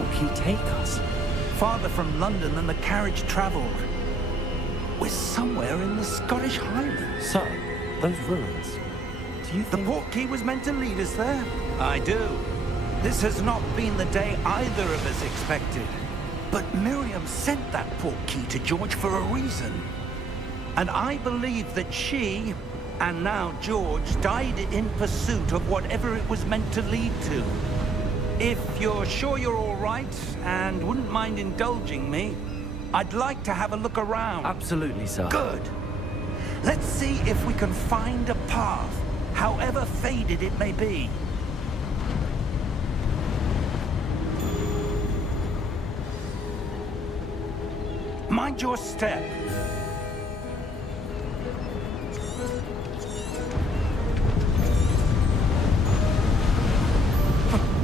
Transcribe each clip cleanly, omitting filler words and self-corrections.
portkey take us? Farther from London than the carriage travelled. We're somewhere in the Scottish Highlands. Sir, those ruins. Do you The think... portkey was meant to lead us there? I do. This has not been the day either of us expected. But Miriam sent that portkey to George for a reason. And I believe that she, and now George, died in pursuit of whatever it was meant to lead to. If you're sure you're all right, and wouldn't mind indulging me, I'd like to have a look around. Absolutely, sir. Good. Let's see if we can find a path, however faded it may be. Mind your step.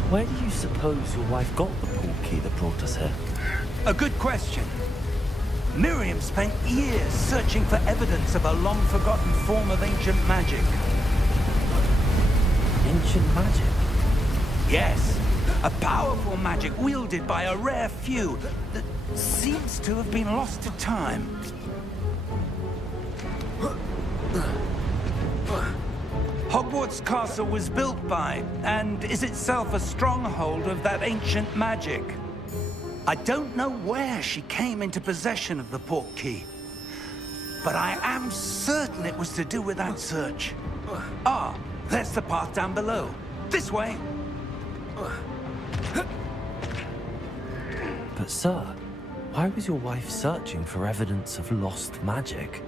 Where do you suppose your wife got the portkey that brought us here? A good question. Miriam spent years searching for evidence of a long-forgotten form of ancient magic. Ancient magic? Yes, a powerful magic wielded by a rare few that seems to have been lost to time. Hogwarts Castle was built by, and is itself a stronghold of that ancient magic. I don't know where she came into possession of the portkey, but I am certain it was to do with that search. Ah, there's the path down below. This way. But sir, why was your wife searching for evidence of lost magic?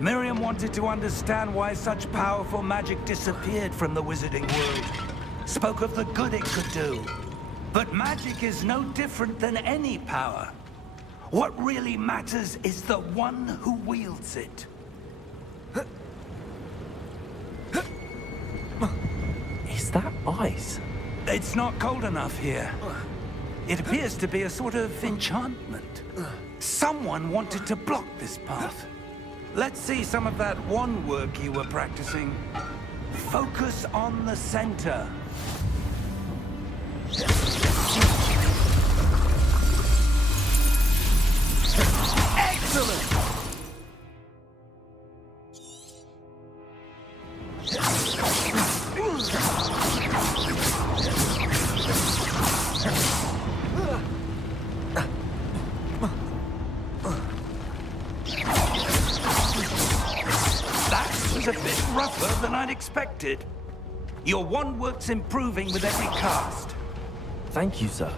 Miriam wanted to understand why such powerful magic disappeared from the wizarding world. Spoke of the good it could do. But magic is no different than any power. What really matters is the one who wields it. Is that ice? It's not cold enough here. It appears to be a sort of enchantment. Someone wanted to block this path. Let's see some of that wand work you were practicing. Focus on the center. Excellent! That was a bit rougher than I'd expected. Your wand work's improving with every cast. Thank you, sir.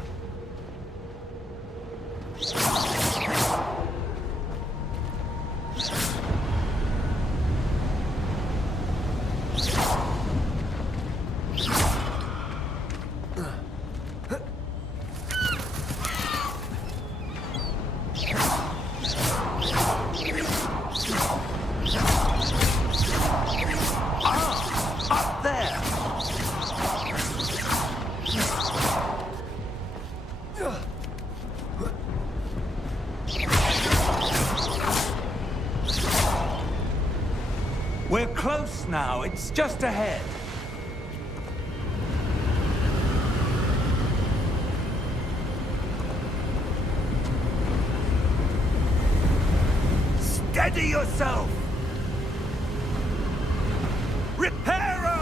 Up there! We're close now. It's just ahead. Steady yourself! Reparo!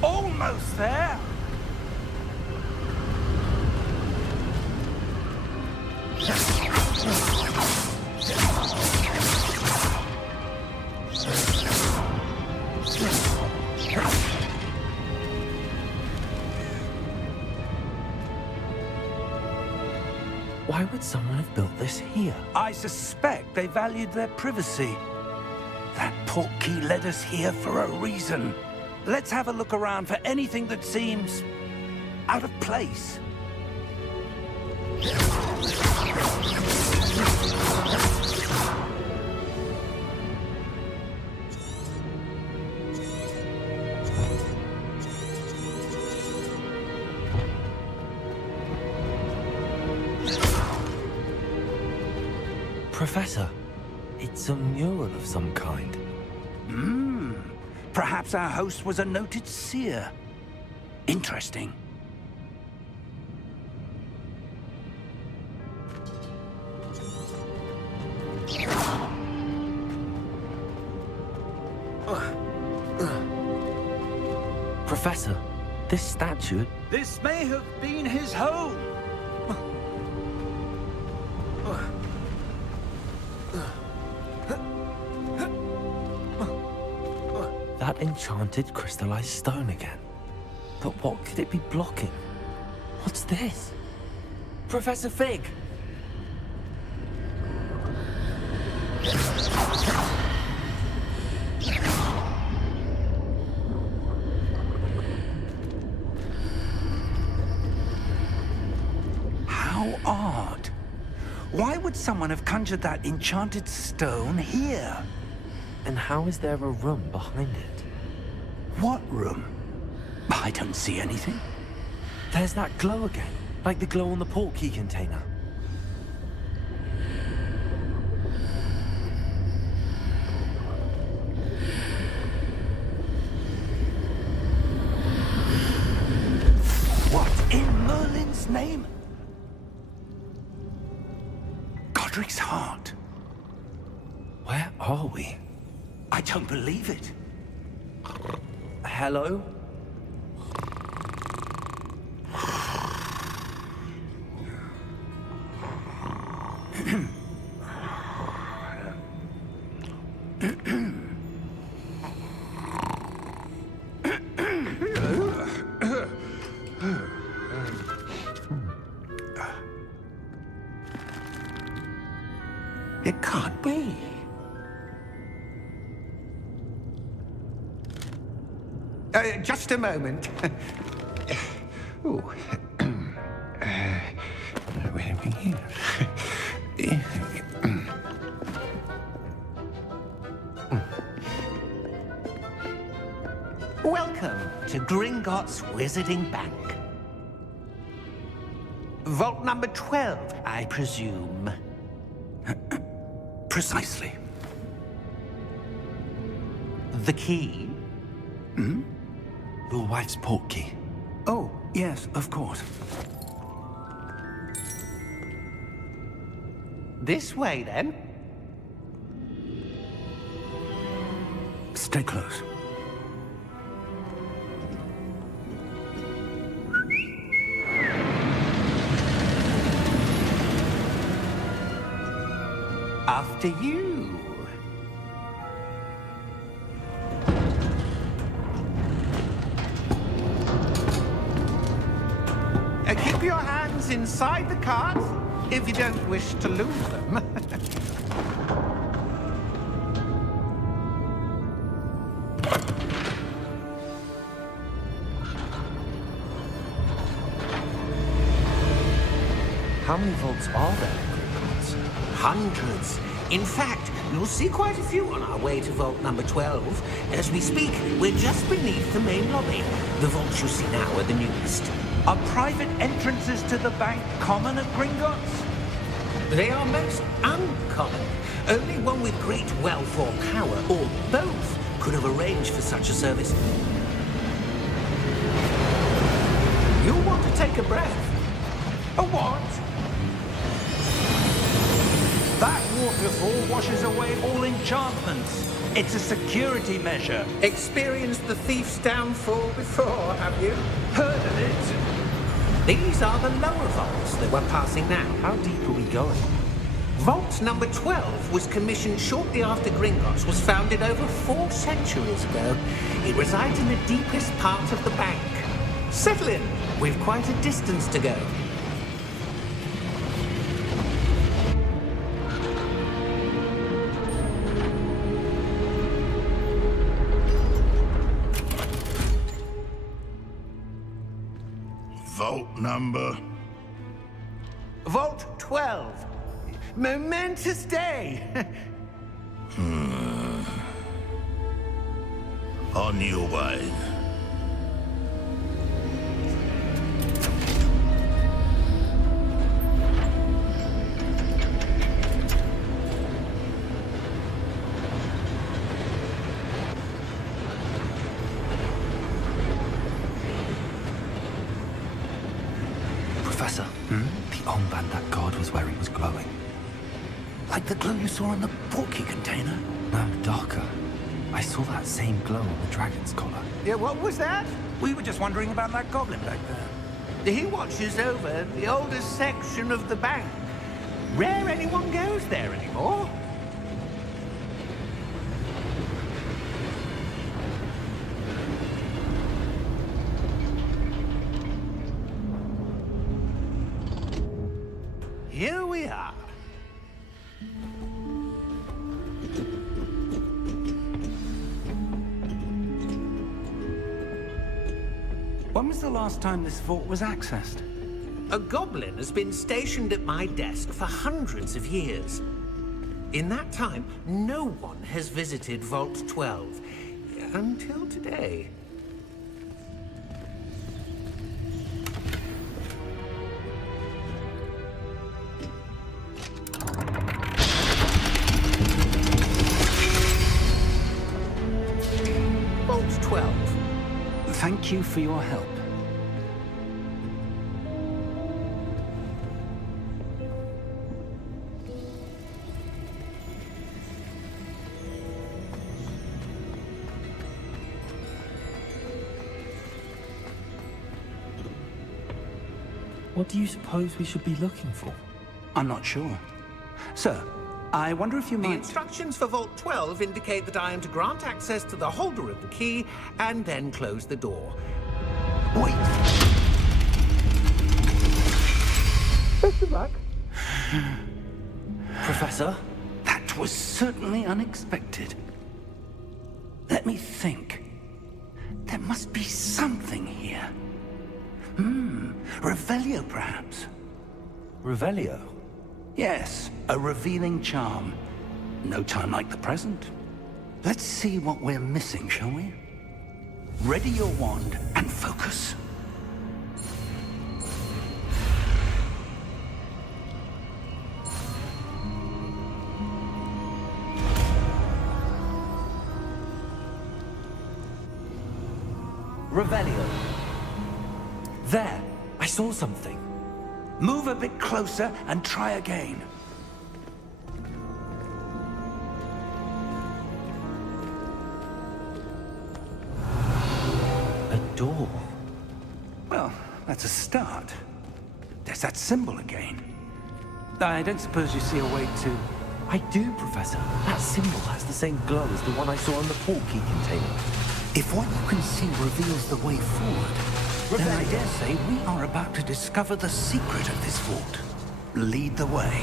Almost there. Why would someone have built this here? I suspect they valued their privacy. That portkey led us here for a reason. Let's have a look around for anything that seems out of place. Professor, it's a mural of some kind. Perhaps our host was a noted seer. Interesting. Professor, this statue... This may have been his home. That enchanted crystallized stone again. But what could it be blocking? What's this? Professor Fig! How odd. Why would someone have conjured that enchanted stone here? And how is there a room behind it? What room? I don't see anything. There's that glow again, like the glow on the portkey container. What in Merlin's name? Godric's heart. Where are we? I don't believe it. Hello? It can't be. Just a moment. Ooh. Where are we here? Welcome to Gringotts Wizarding Bank. Vault number 12, I presume. Precisely. The key? Your wife's portkey. Oh, yes, of course. This way, then. Stay close. After you. Keep your hands inside the cart if you don't wish to lose them. How many vaults are there in Gringotts? Hundreds. In fact, you'll see quite a few on our way to vault number 12. As we speak, we're just beneath the main lobby. The vaults you see now are the newest. Are private entrances to the bank common at Gringotts? They are most uncommon. Only one with great wealth or power, or both, could have arranged for such a service. You'll want to take a breath. A what? That waterfall washes away all enchantments. It's a security measure. Experienced the thief's downfall before, have you? Heard of it? These are the lower vaults that we're passing now. How deep are we going? Vault number 12 was commissioned shortly after Gringotts was founded over 4 centuries ago. It resides in the deepest part of the bank. Settle in. We've quite a distance to go. Vault number? Vault 12. Momentous day. On your way. armband that guard was wearing was glowing. Like the glow you saw in the portkey container? No, darker. I saw that same glow on the dragon's collar. Yeah, what was that? We were just wondering about that goblin back there. He watches over the oldest section of the bank. Rare anyone goes there anymore. Here we are. When was the last time this vault was accessed? A goblin has been stationed at my desk for hundreds of years. In that time, no one has visited Vault 12. Until today. Vault 12. Thank you for your help. What do you suppose we should be looking for? I'm not sure. Sir, I wonder if you The might... instructions for Vault 12 indicate that I am to grant access to the holder of the key and then close the door. Wait! Best of luck. Professor? That was certainly unexpected. Let me think. There must be something here. Revelio, perhaps? Revelio? Yes, a revealing charm. No time like the present. Let's see what we're missing, shall we? Ready your wand and focus. Revelio. There! I saw something. Move a bit closer and try again. A door. Well, that's a start. There's that symbol again. I don't suppose you see a way to... I do, Professor. That symbol has the same glow as the one I saw in the portkey container. If what you can see reveals the way forward, then I dare say we are about to discover the secret of this vault. Lead the way.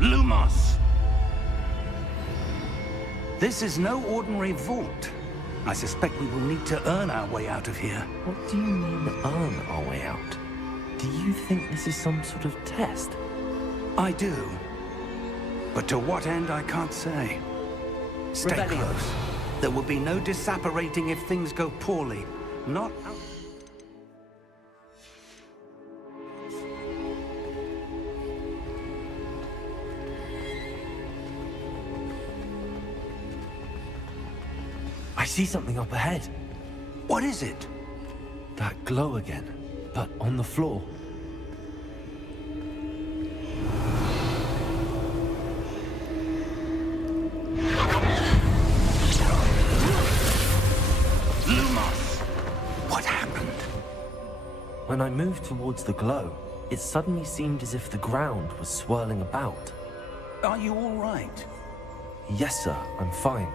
Lumos! This is no ordinary vault. I suspect we will need to earn our way out of here. What do you mean, earn our way out? Do you think this is some sort of test? I do. But to what end, I can't say. Stay Revelio. close. There will be no disapparating if things go poorly. Not out... I see something up ahead. What is it? That glow again, but on the floor. Lumos! What happened? When I moved towards the glow, it suddenly seemed as if the ground was swirling about. Are you all right? Yes, sir, I'm fine.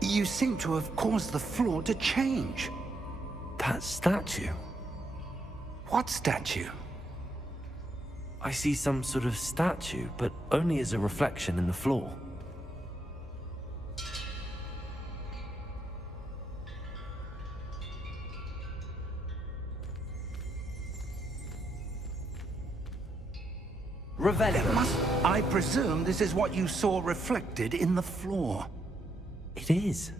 You seem to have caused the floor to change. That statue. What statue? I see some sort of statue, but only as a reflection in the floor. Revelio. I presume this is what you saw reflected in the floor. It is.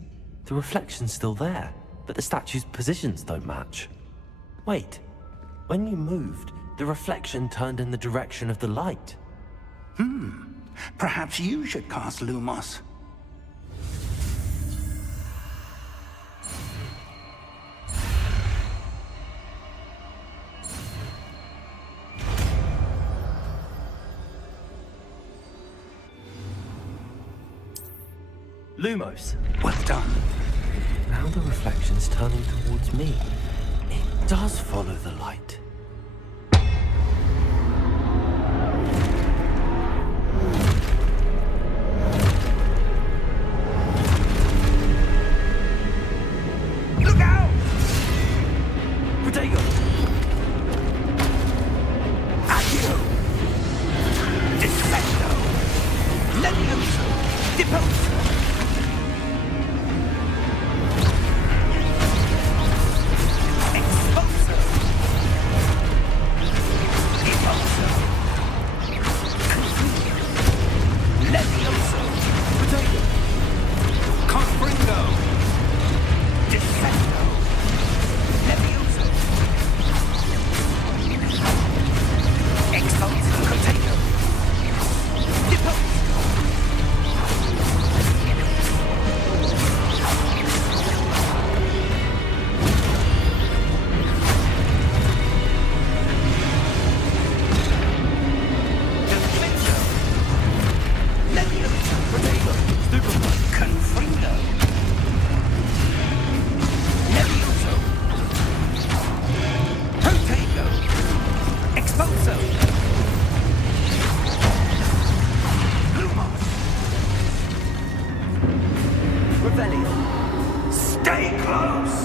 The reflection's still there, but the statue's positions don't match. Wait. When you moved, the reflection turned in the direction of the light. Perhaps you should cast Lumos. Lumos. Well done. Now the reflection's turning towards me. It does follow the light. Look out! Protego! Accio! Defendo! Levioso! Deposo! Exposo! Deposo! Levioso! Protego! Confringo! Defendo! Levioso! Expulso! Potato! Depose! Defendo! Levioso! Protego! Stupefy! Confringo! Levioso! Protego! Expulso! Lumos! Revelio! Stay close!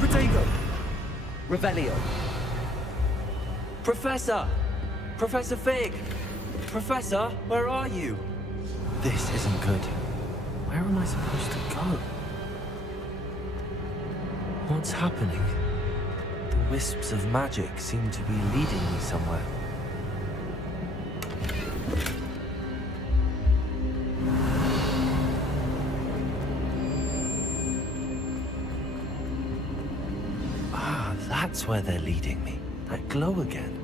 Protego! Revelio! Professor! Professor Fig! Professor, where are you? This isn't good. Where am I supposed to go? What's happening? The wisps of magic seem to be leading me somewhere. Ah, that's where they're leading me. That glow again.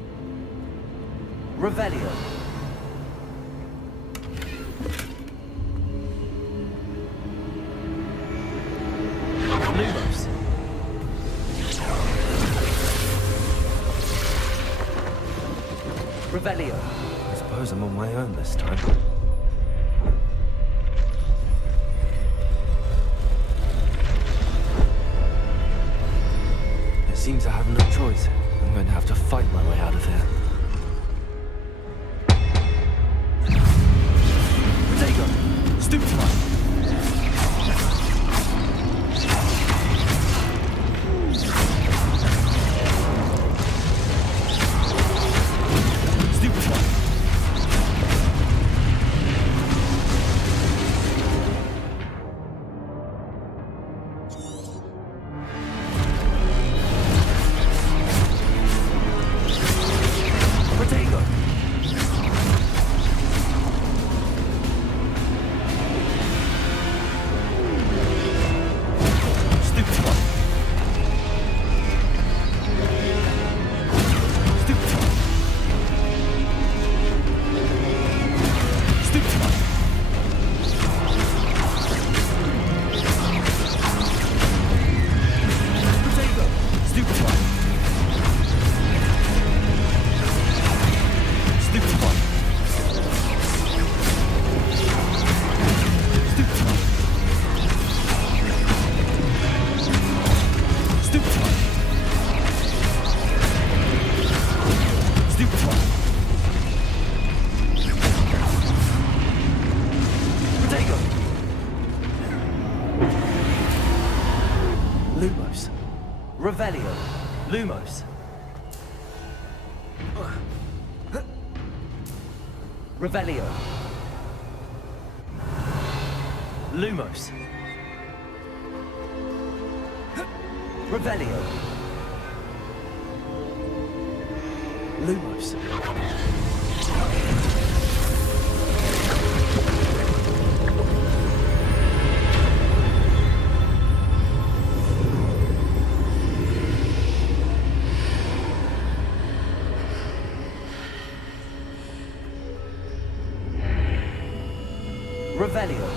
Revelio. Lumos. Revelio. I suppose I'm on my own this time. It seems I have no choice. I'm going to have to fight my way out of here. Protego! Stupefy! Lumos. Revelio. Lumos. Revelio. Lumos. Revelio. Lumos. Revelio.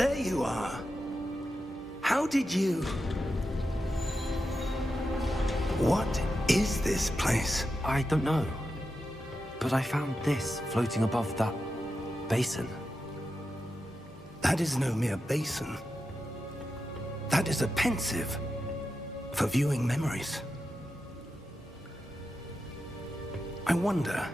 There you are. How did you... What is this place? I don't know. But I found this floating above that basin. That is no mere basin. That is a pensive for viewing memories. I wonder...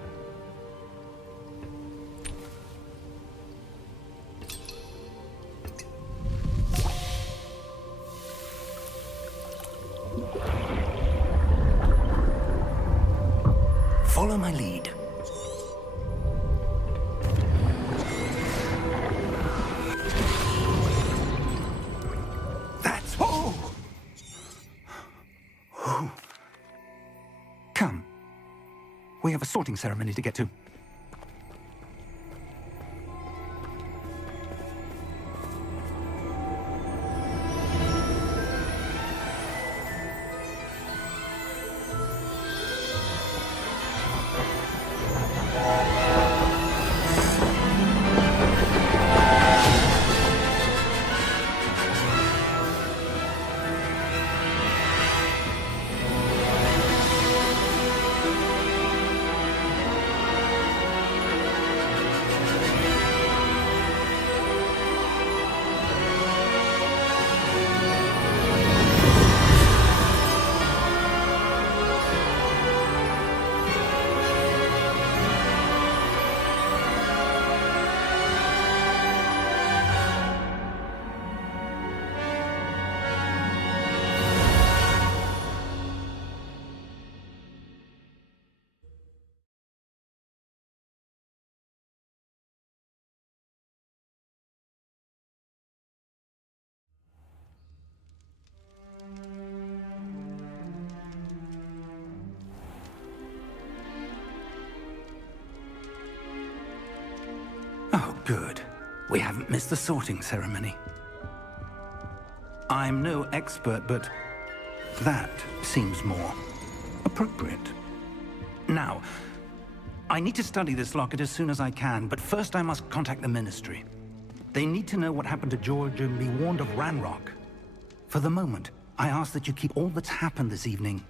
Follow my lead. That's... Oh! Come. We have a sorting ceremony to get to. Oh, good. We haven't missed the sorting ceremony. I'm no expert, but that seems more appropriate. Now, I need to study this locket as soon as I can, but first I must contact the Ministry. They need to know what happened to George and be warned of Ranrock. For the moment, I ask that you keep all that's happened this evening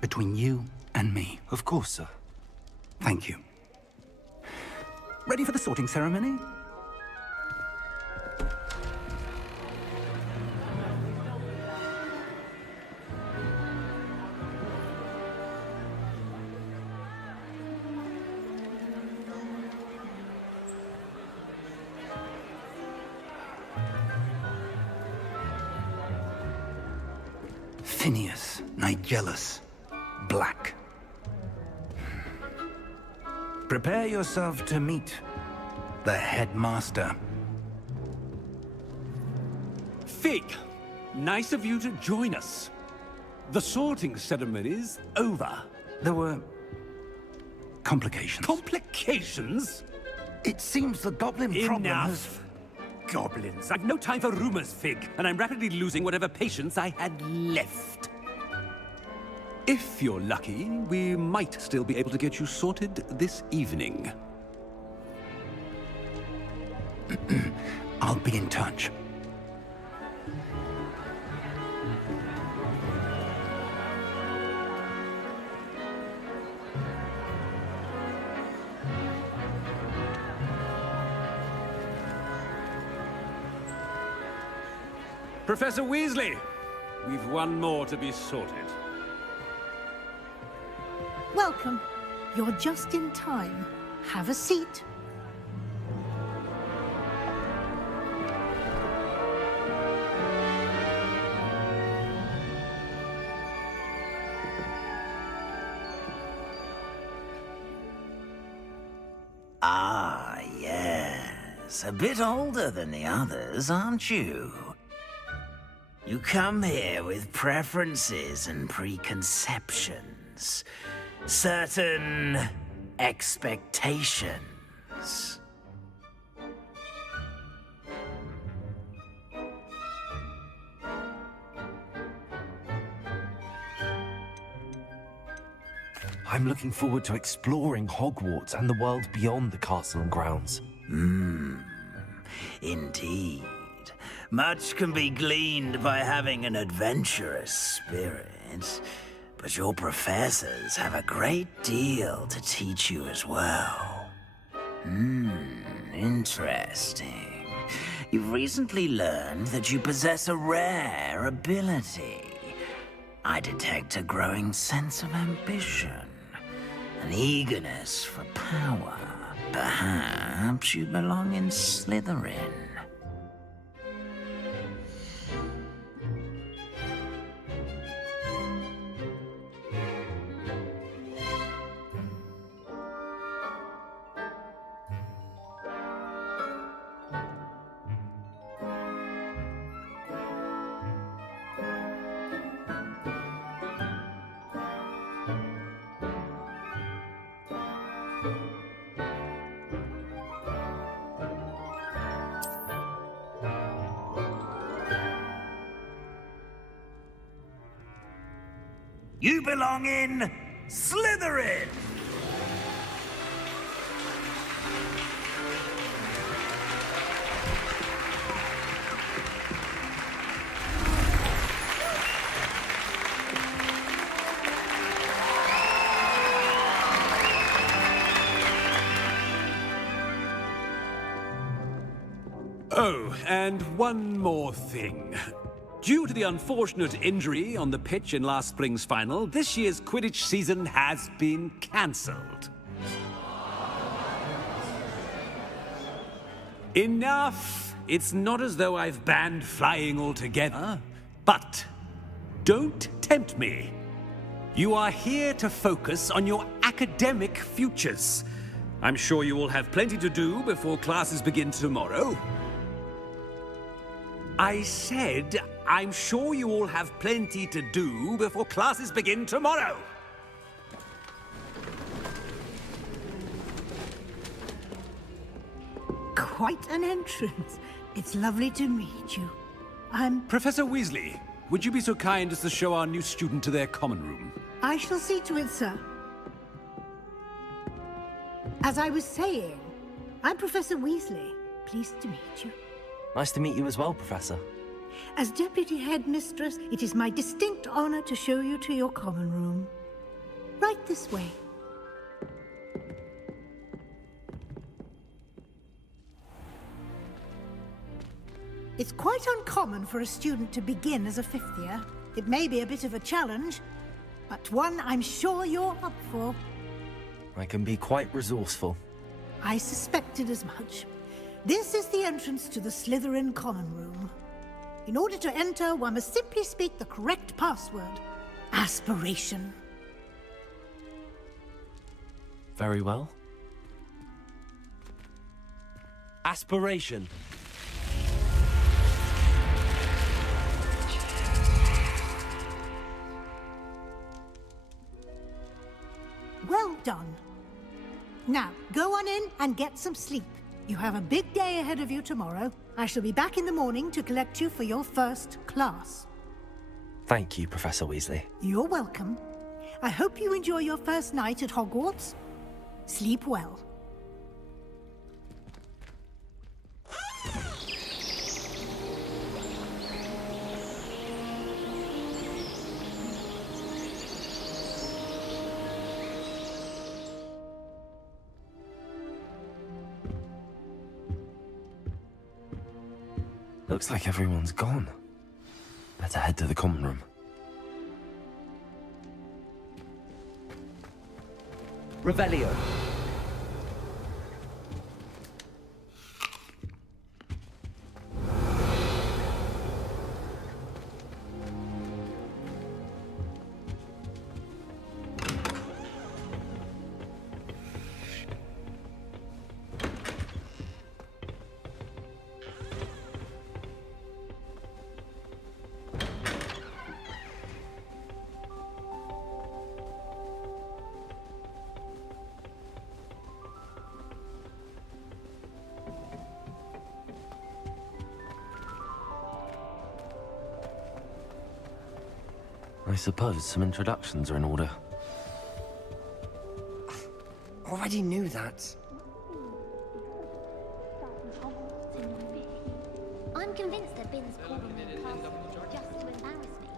between you and me. Of course, sir. Thank you. Ready for the sorting ceremony? Phineas, Nigellus, Black. Prepare yourself to meet the headmaster. Fig, nice of you to join us. The sorting ceremony's over. There were complications. Complications? It seems the goblin problem has... Enough! Goblins. I've no time for rumors, Fig, and I'm rapidly losing whatever patience I had left. If you're lucky, we might still be able to get you sorted this evening. I'll be in touch. Professor Weasley, we've one more to be sorted. Welcome. You're just in time. Have a seat. Ah, yes. A bit older than the others, aren't you? You come here with preferences and preconceptions. Certain expectations. I'm looking forward to exploring Hogwarts and the world beyond the castle and grounds. Indeed. Much can be gleaned by having an adventurous spirit, but your professors have a great deal to teach you as well. Interesting. You've recently learned that you possess a rare ability. I detect a growing sense of ambition, an eagerness for power. Perhaps you belong in Slytherin. You belong in Slytherin! Oh, and one more thing. Due to the unfortunate injury on the pitch in last spring's final, this year's Quidditch season has been cancelled. Enough! It's not as though I've banned flying altogether, but don't tempt me. You are here to focus on your academic futures. I'm sure you will have plenty to do before classes begin tomorrow. I said, I'm sure you all have plenty to do before classes begin tomorrow. Quite an entrance. It's lovely to meet you. Professor Weasley, would you be so kind as to show our new student to their common room? I shall see to it, sir. As I was saying, I'm Professor Weasley. Pleased to meet you. Nice to meet you as well, Professor. As Deputy Headmistress, it is my distinct honor to show you to your common room. Right this way. It's quite uncommon for a student to begin as a fifth year. It may be a bit of a challenge, but one I'm sure you're up for. I can be quite resourceful. I suspected as much. This is the entrance to the Slytherin common room. In order to enter, one must simply speak the correct password. Aspiration. Very well. Aspiration. Well done. Now, go on in and get some sleep. You have a big day ahead of you tomorrow. I shall be back in the morning to collect you for your first class. Thank you, Professor Weasley. You're welcome. I hope you enjoy your first night at Hogwarts. Sleep well. Looks like everyone's gone. Better head to the common room. Revelio. I suppose some introductions are in order. Already knew that. I'm convinced that Binns calling me in person just to embarrass me.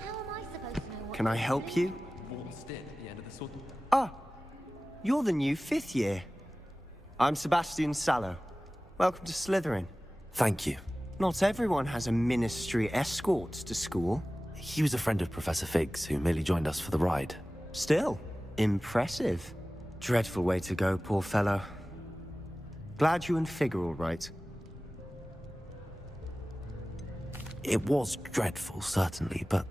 How am I supposed to know what Can I help you? Ah, you're the new 5th year. I'm Sebastian Sallow. Welcome to Slytherin. Thank you. Not everyone has a ministry escort to school. He was a friend of Professor Fig's who merely joined us for the ride. Still, impressive. Dreadful way to go, poor fellow. Glad you and Fig are all right. It was dreadful, certainly, but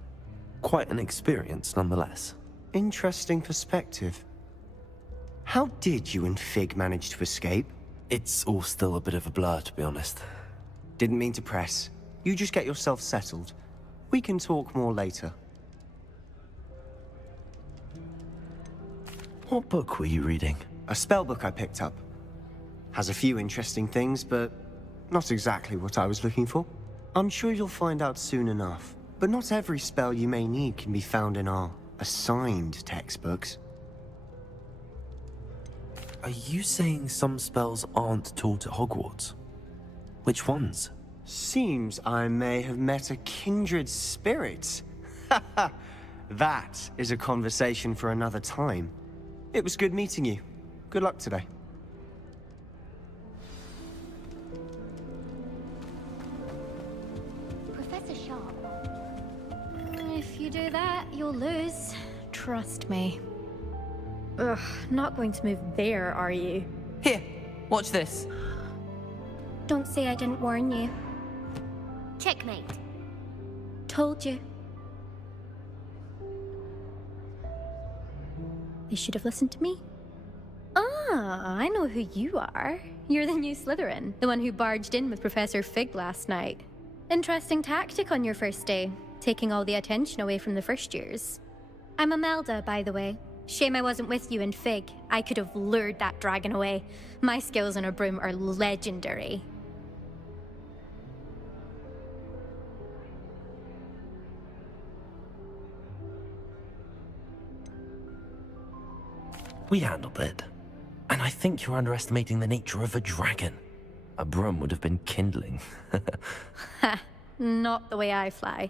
quite an experience nonetheless. Interesting perspective. How did you and Fig manage to escape? It's all still a bit of a blur, to be honest. Didn't mean to press. You just get yourself settled. We can talk more later. What book were you reading? A spellbook I picked up. Has a few interesting things, but not exactly what I was looking for. I'm sure you'll find out soon enough. But not every spell you may need can be found in our assigned textbooks. Are you saying some spells aren't taught at Hogwarts? Which ones? Seems I may have met a kindred spirit. That is a conversation for another time. It was good meeting you. Good luck today. Professor Sharp? If you do that, you'll lose. Trust me. Ugh, not going to move there, are you? Here, watch this. Don't say I didn't warn you. Checkmate. Told you. They should have listened to me. Ah, I know who you are. You're the new Slytherin, the one who barged in with Professor Fig last night. Interesting tactic on your first day, taking all the attention away from the first years. I'm Imelda, by the way. Shame I wasn't with you in Fig. I could have lured that dragon away. My skills on a broom are legendary. We handled it. And I think you're underestimating the nature of a dragon. A broom would have been kindling. Ha, not the way I fly.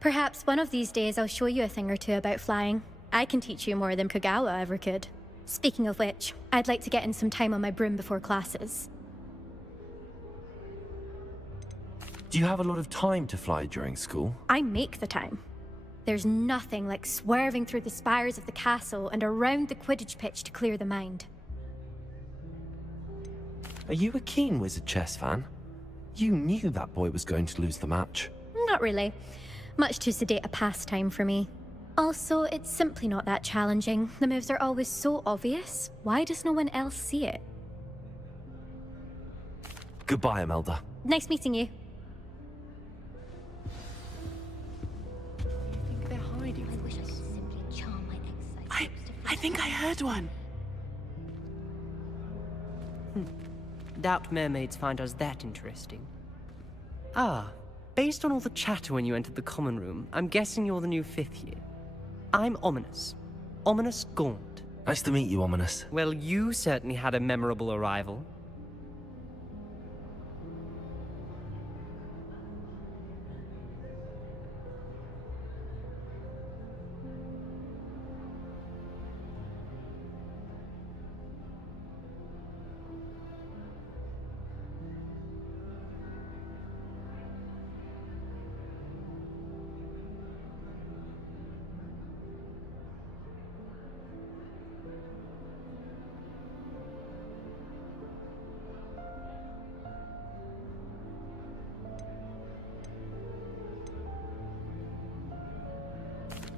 Perhaps one of these days I'll show you a thing or two about flying. I can teach you more than Kagawa ever could. Speaking of which, I'd like to get in some time on my broom before classes. Do you have a lot of time to fly during school? I make the time. There's nothing like swerving through the spires of the castle and around the Quidditch pitch to clear the mind. Are you a keen Wizard chess fan? You knew that boy was going to lose the match. Not really. Much too sedate a pastime for me. Also, it's simply not that challenging. The moves are always so obvious. Why does no one else see it? Goodbye, Imelda. Nice meeting you. I wish I could simply charm my exercise. I think I heard one. Doubt mermaids find us that interesting. Ah, based on all the chatter when you entered the common room, I'm guessing you're the new 5th year. I'm Ominous. Ominous Gaunt. Nice to meet you, Ominous. Well, you certainly had a memorable arrival.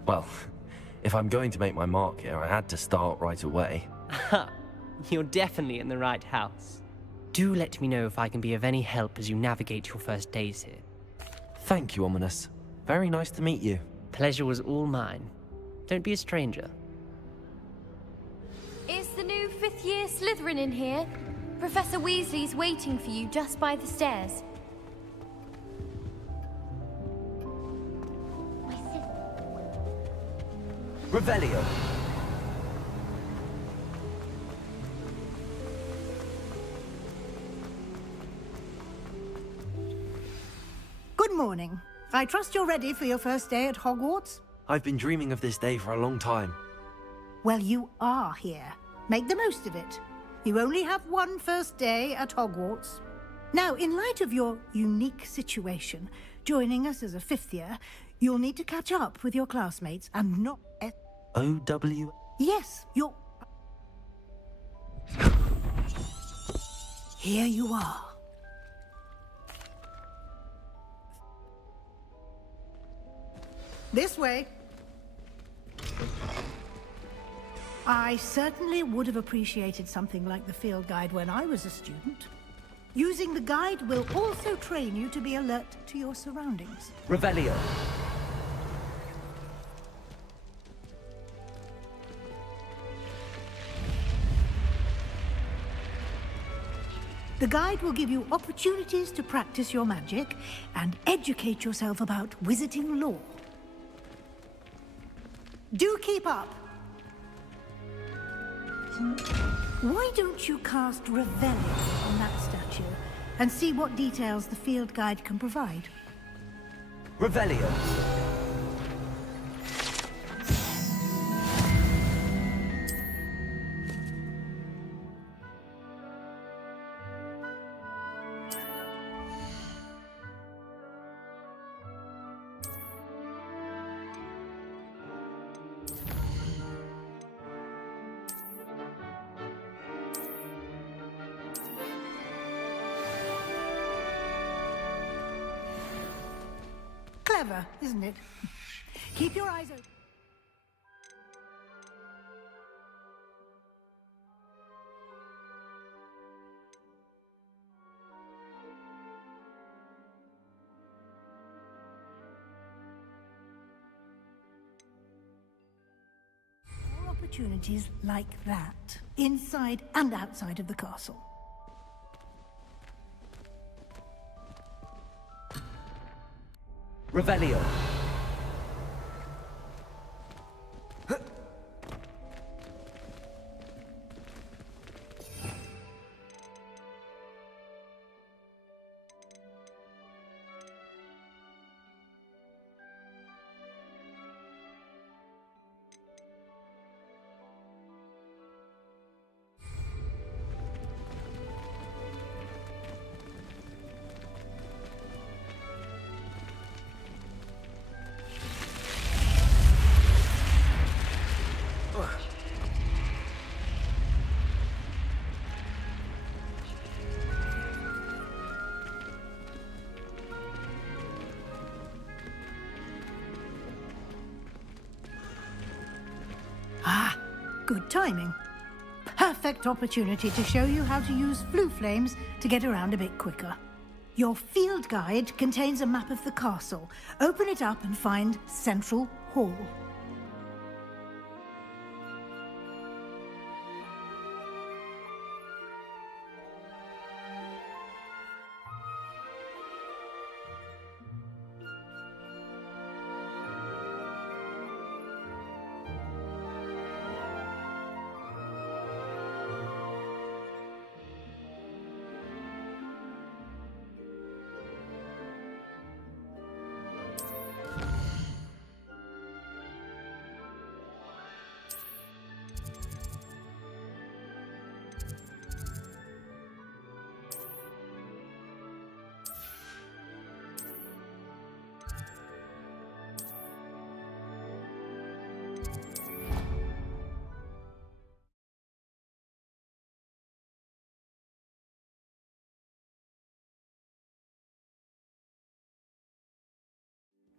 Well, if I'm going to make my mark here, I had to start right away. Ha! You're definitely in the right house. Do let me know if I can be of any help as you navigate your first days here. Thank you, Ominous. Very nice to meet you. Pleasure was all mine. Don't be a stranger. Is the new 5th year Slytherin in here? Professor Weasley's waiting for you just by the stairs. Revelio. morning. I trust you're ready for your first day at Hogwarts? I've been dreaming of this day for a long time. Well, you are here. Make the most of it. You only have one first day at Hogwarts. Now, in light of your unique situation, joining us as a fifth year, you'll need to catch up with your classmates and not... O.W.? Yes, you're... Here you are. This way. I certainly would have appreciated something like the field guide when I was a student. Using the guide will also train you to be alert to your surroundings. Revelio. The guide will give you opportunities to practice your magic and educate yourself about wizarding lore. Do keep up. Why don't you cast Revelio on that statue and see what details the field guide can provide? Revelio. Clever, isn't it? Keep your eyes open. More opportunities like that, inside and outside of the castle. Revelio. Good timing. Perfect opportunity to show you how to use flue flames to get around a bit quicker. Your field guide contains a map of the castle. Open it up and find Central Hall.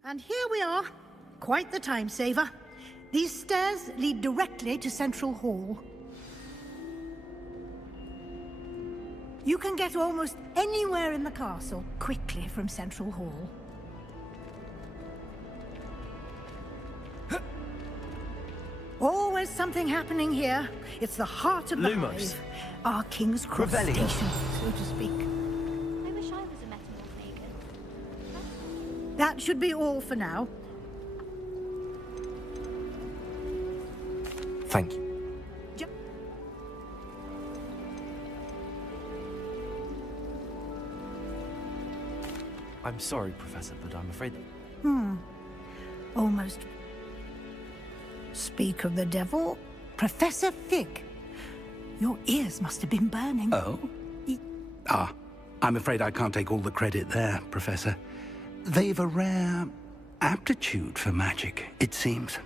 And here we are. Quite the time saver. These stairs lead directly to Central Hall. You can get almost anywhere in the castle quickly from Central Hall. Always something happening here. It's the heart of the Lumos. hive. Our King's Cross Revelio. station, so to speak. I wish I was a metamorphagus. That should be all for now. Thank you. I'm sorry, Professor, but I'm afraid... Almost. Speak of the devil, Professor Fig. Your ears must have been burning. Oh? I'm afraid I can't take all the credit there, Professor. They've a rare aptitude for magic, it seems.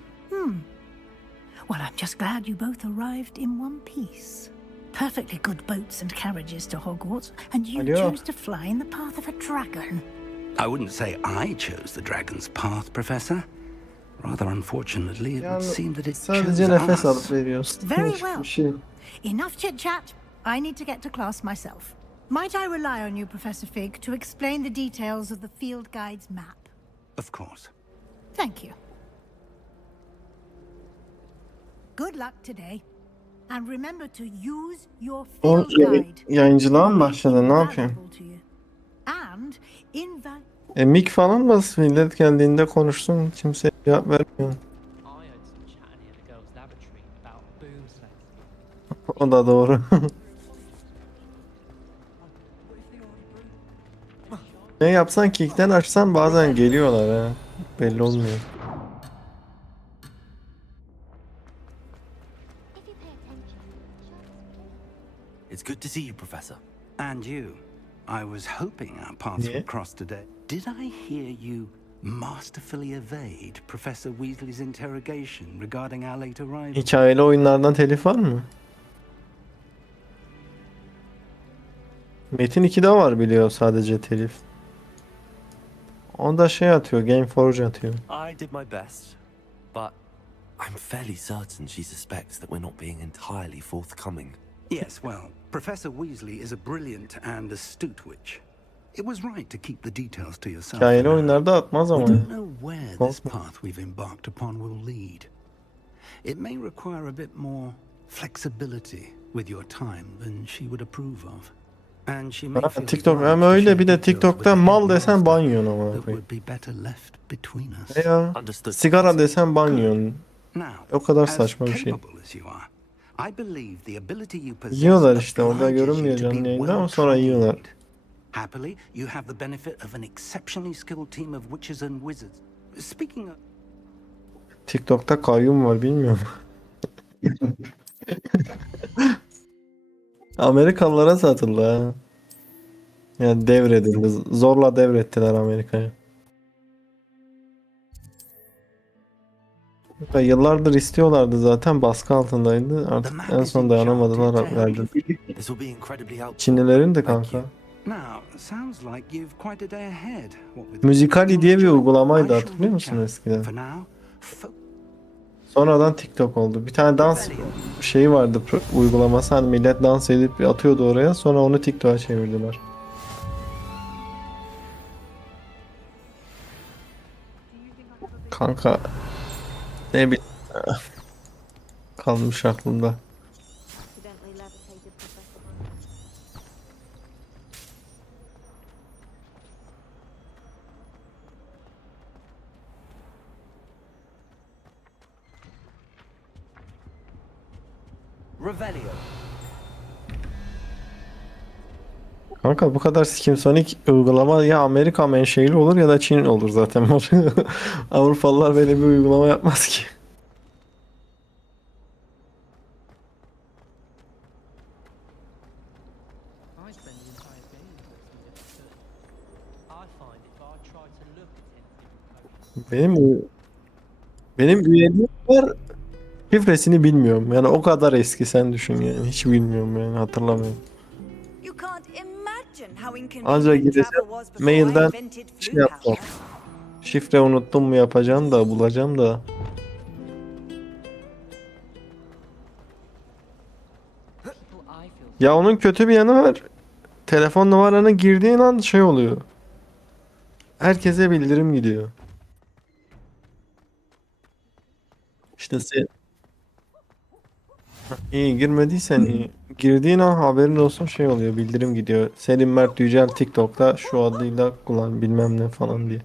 Well, I'm just glad you both arrived in one piece. Perfectly good boats and carriages to Hogwarts, and you Alo. chose to fly in the path of a dragon. I wouldn't say I chose the dragon's path, Professor. Rather unfortunately, it would Yani seem that it sadece chose nefes us. alıp veriyorsun. Very Başka well. bir şey. Enough chit-chat. I need to get to class myself. Might I rely on you, Professor Fig, to explain the details of the field guide's map? Of course. Thank you. Good luck today. And remember to use your O field guide. yayıncılığa mı başladı? Ne yapayım? Invaluable to you. And Mic falan bas. Millet geldiğinde konuşsun. Kimse cevap vermiyor. O da doğru. Ne yapsan kickten açsan bazen geliyorlar ha. Belli olmuyor. It's good to see you, Professor. And you. I was hoping our paths would cross today. Did I hear you masterfully evade Professor Weasley's interrogation regarding our late arrival? Hikayeli oyunlardan telif var mı? Metin 2'de var biliyor sadece telif. O da şey atıyor, Gameforge atıyor. I did my best, but I'm fairly certain she suspects that we're not being entirely forthcoming. Yes, well, Professor Weasley is a brilliant and astute witch. It was right to keep the details to yourself. Hikayeli oyunlarda atmaz ama. We don't know where this path we've embarked upon will lead. It may require a bit more flexibility with your time than she would approve of. And she may feel TikTok hem öyle bir de TikTok'ta mal desen ban yiyorsun ama. that would be better left between us. Ya sigara desen ban yiyorsun. O kadar saçma bir şey. I believe the ability you possess Yiyorlar işte orada obliges you görünmüyor to canlı be yayında well ama sonra trained. yiyorlar. Happily, you have the benefit of an exceptionally skilled team of witches and wizards. Speaking of... TikTok'ta kayyum var bilmiyorum. Amerikalılara satıldı ha. Yani devredildi. Zorla devrettiler Amerika'ya. Yıllardır istiyorlardı zaten, baskı altındaydı. Artık en son dayanamadılar, verdiler. Çinlilerin de kanka. Müzikali diye bir uygulamaydı, hatırlıyor musun eskiden? Sonradan TikTok oldu. Bir tane dans şeyi vardı, uygulaması. Hani millet dans edip atıyordu oraya. Sonra onu TikTok'a çevirdiler. Kanka ne bileyim, kalmış aklımda. Kanka bu kadar Skimsonic uygulama ya Amerika menşeili olur ya da Çin olur zaten. Avrupalılar böyle bir uygulama yapmaz ki. Benim üyeliğim var. Şifresini bilmiyorum. Yani o kadar eski, sen düşün yani. Hiç bilmiyorum yani, hatırlamıyorum. Ancak gideceğim mailden şey yapacağım. Şifre unuttum mu yapacağım da bulacağım da. Ya onun kötü bir yanı var. Telefon numaranı girdiğin an şey oluyor. Herkese bildirim gidiyor. İşte iyi girmediysen iyi. Girdiğin an haberin olsun, şey oluyor, bildirim gidiyor. Selim Mert Yücel TikTok'ta şu adıyla kullan bilmem ne falan diye.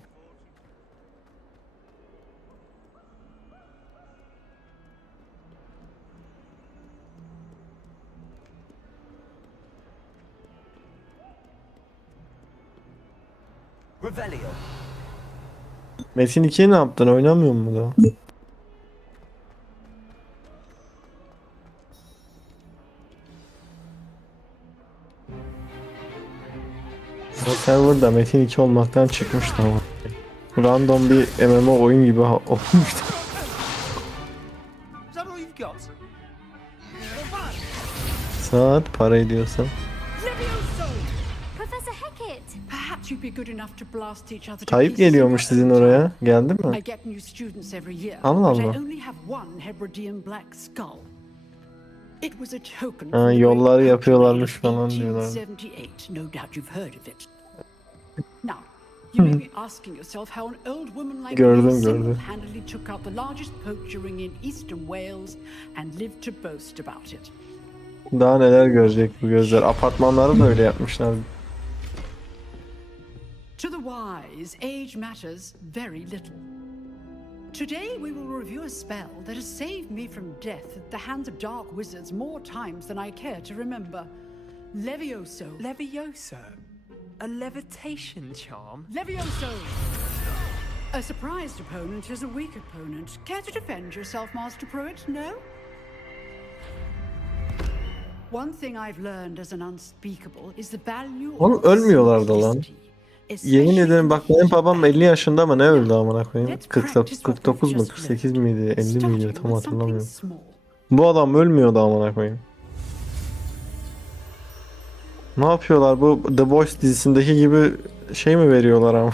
Revelio. Metin 2'yi ne yaptın? Oynamıyor mu daha? O serverda Metin 2 olmaktan çıkmıştı ama. Random bir MMO oyun gibi olmuştu. Saat para ediyorsan. Professor Hecat! Perhaps you'd be good enough to blast each other to Tayyip pieces geliyormuş in sizin your own oraya. time. Geldi mi? I get new students every year, Allah but I Allah. only have one Hebridean black skull. It was a token Ha, from the yolları great yapıyorlarmış outrage of falan diyorlar. 1878. No doubt you've heard of it. Now, you may be asking yourself how an old woman like Gördüm, me gördüm. single-handedly took out the largest poacher ring in eastern Wales and lived to boast about it. Daha neler görecek bu gözler. Apartmanları da öyle yapmışlar. To the wise, age matters very little. Today we will review a spell that has saved me from death at the hands of dark wizards more times than I care to remember. Levioso. Levioso? A levitation charm? Levioso! A surprised opponent is a weak opponent. Care to defend yourself, Master Pruitt? No? One thing I've learned as an unspeakable is the value Oğlum of ölmüyorlardı lan. Yemin ederim bak benim babam 50 yaşında ama ne öldü amına koyayım? 49 mu 48 miydi 50 miydi tam hatırlamıyorum. Bu adam ölmüyordu amına koyayım. Ne yapıyorlar bu The Voice dizisindeki gibi şey mi veriyorlar ama?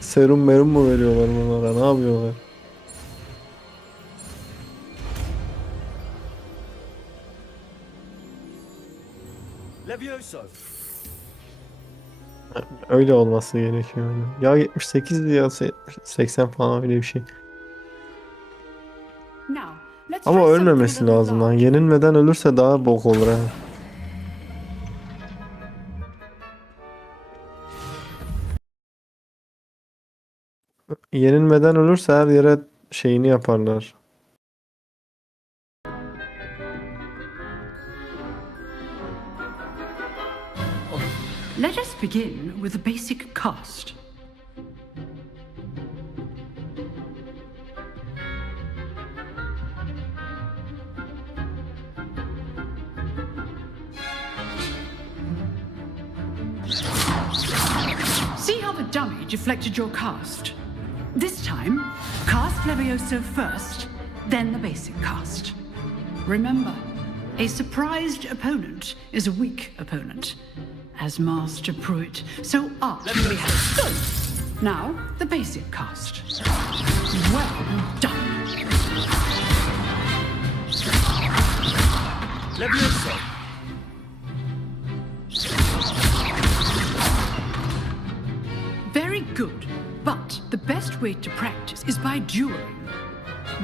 Serum merum mu veriyorlar bunlara, ne yapıyorlar? Levioso. Öyle olması gerekiyor. Ya 78 ya 80 falan öyle bir şey. Ama ölmemesi lazım lan. Yenilmeden ölürse daha bok olur ha. Yenilmeden ölürse her yere şeyini yaparlar. Let us begin with the basic cast. See how the dummy deflected your cast? This time, cast Levioso first, then the basic cast. Remember, a surprised opponent is a weak opponent. As Master Pruitt, so art we have. Now, the basic cast. Well done. Levioso. Very good, but the best way to practice is by dueling.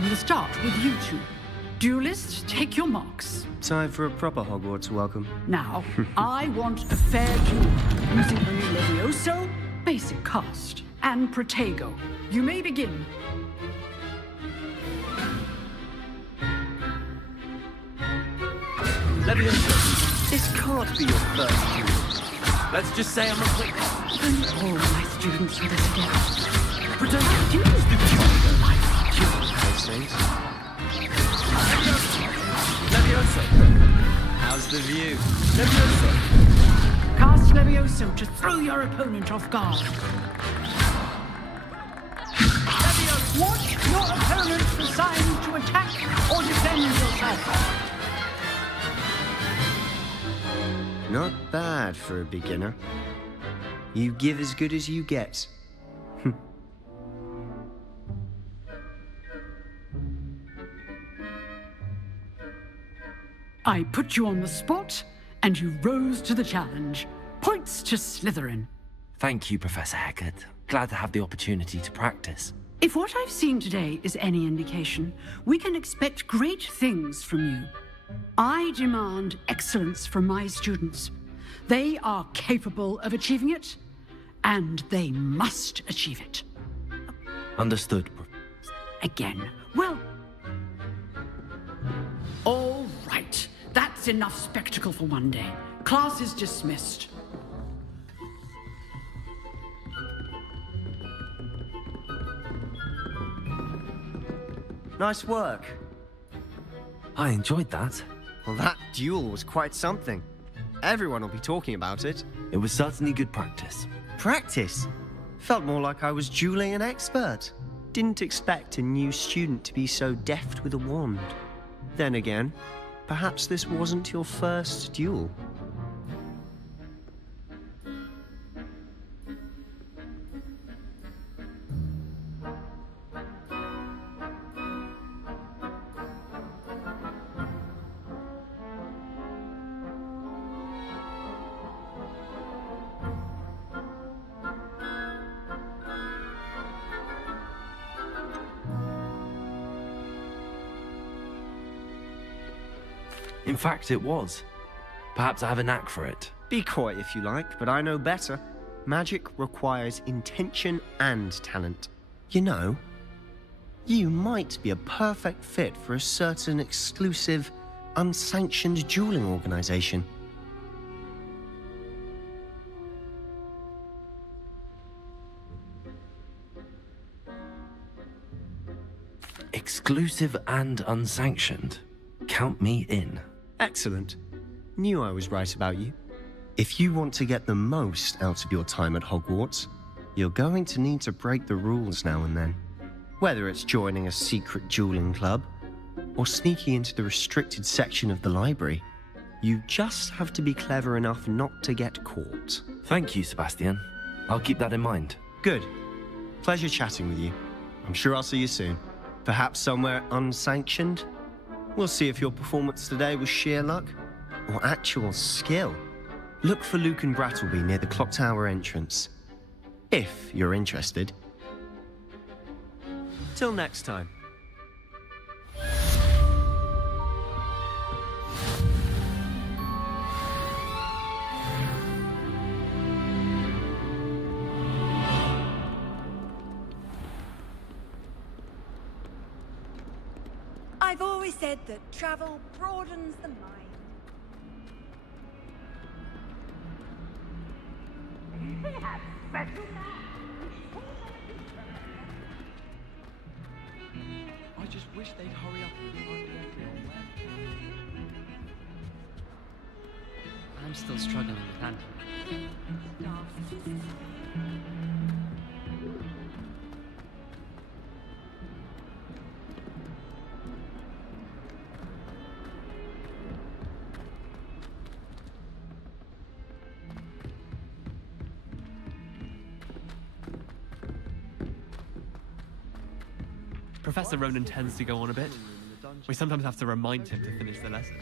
We'll start with you two. Duelists, take your marks. Time for a proper Hogwarts welcome. Now, I want a fair duel, using only Levioso, basic cast, and Protego. You may begin. Levioso. This can't be your first duel. Let's just say I'm a quick. And all my students with us again. Protego. Students do Protego like Levioso. How's the view? Levioso. Cast Levioso to throw your opponent off guard. Levioso. Watch your opponent decide to attack or defend yourself. Not bad for a beginner. You give as good as you get. I put you on the spot, and you rose to the challenge. Points to Slytherin. Thank you, Professor Hecat. Glad to have the opportunity to practice. If what I've seen today is any indication, we can expect great things from you. I demand excellence from my students. They are capable of achieving it, and they must achieve it. Understood. Again. Well, all right. That's enough spectacle for one day. Class is dismissed. Nice work. I enjoyed that. Well, that duel was quite something. Everyone will be talking about it. It was certainly good practice. Practice? Felt more like I was dueling an expert. Didn't expect a new student to be so deft with a wand. Then again, perhaps this wasn't your first duel. In fact, it was. Perhaps I have a knack for it. Be coy if you like, but I know better. Magic requires intention and talent. You know, you might be a perfect fit for a certain exclusive, unsanctioned dueling organization. Exclusive and unsanctioned. Count me in. Excellent. Knew I was right about you. If you want to get the most out of your time at Hogwarts, you're going to need to break the rules now and then. Whether it's joining a secret dueling club, or sneaking into the restricted section of the library, you just have to be clever enough not to get caught. Thank you, Sebastian. I'll keep that in mind. Good. Pleasure chatting with you. I'm sure I'll see you soon. Perhaps somewhere unsanctioned? We'll see if your performance today was sheer luck or actual skill. Look for Luke and Brattleby near the clock tower entrance, if you're interested. Till next time. I've always said that travel broadens the mind. I just wish they'd hurry up and find the way. I'm still struggling with that. Professor Ronan tends to go on a bit. We sometimes have to remind him to finish the lesson.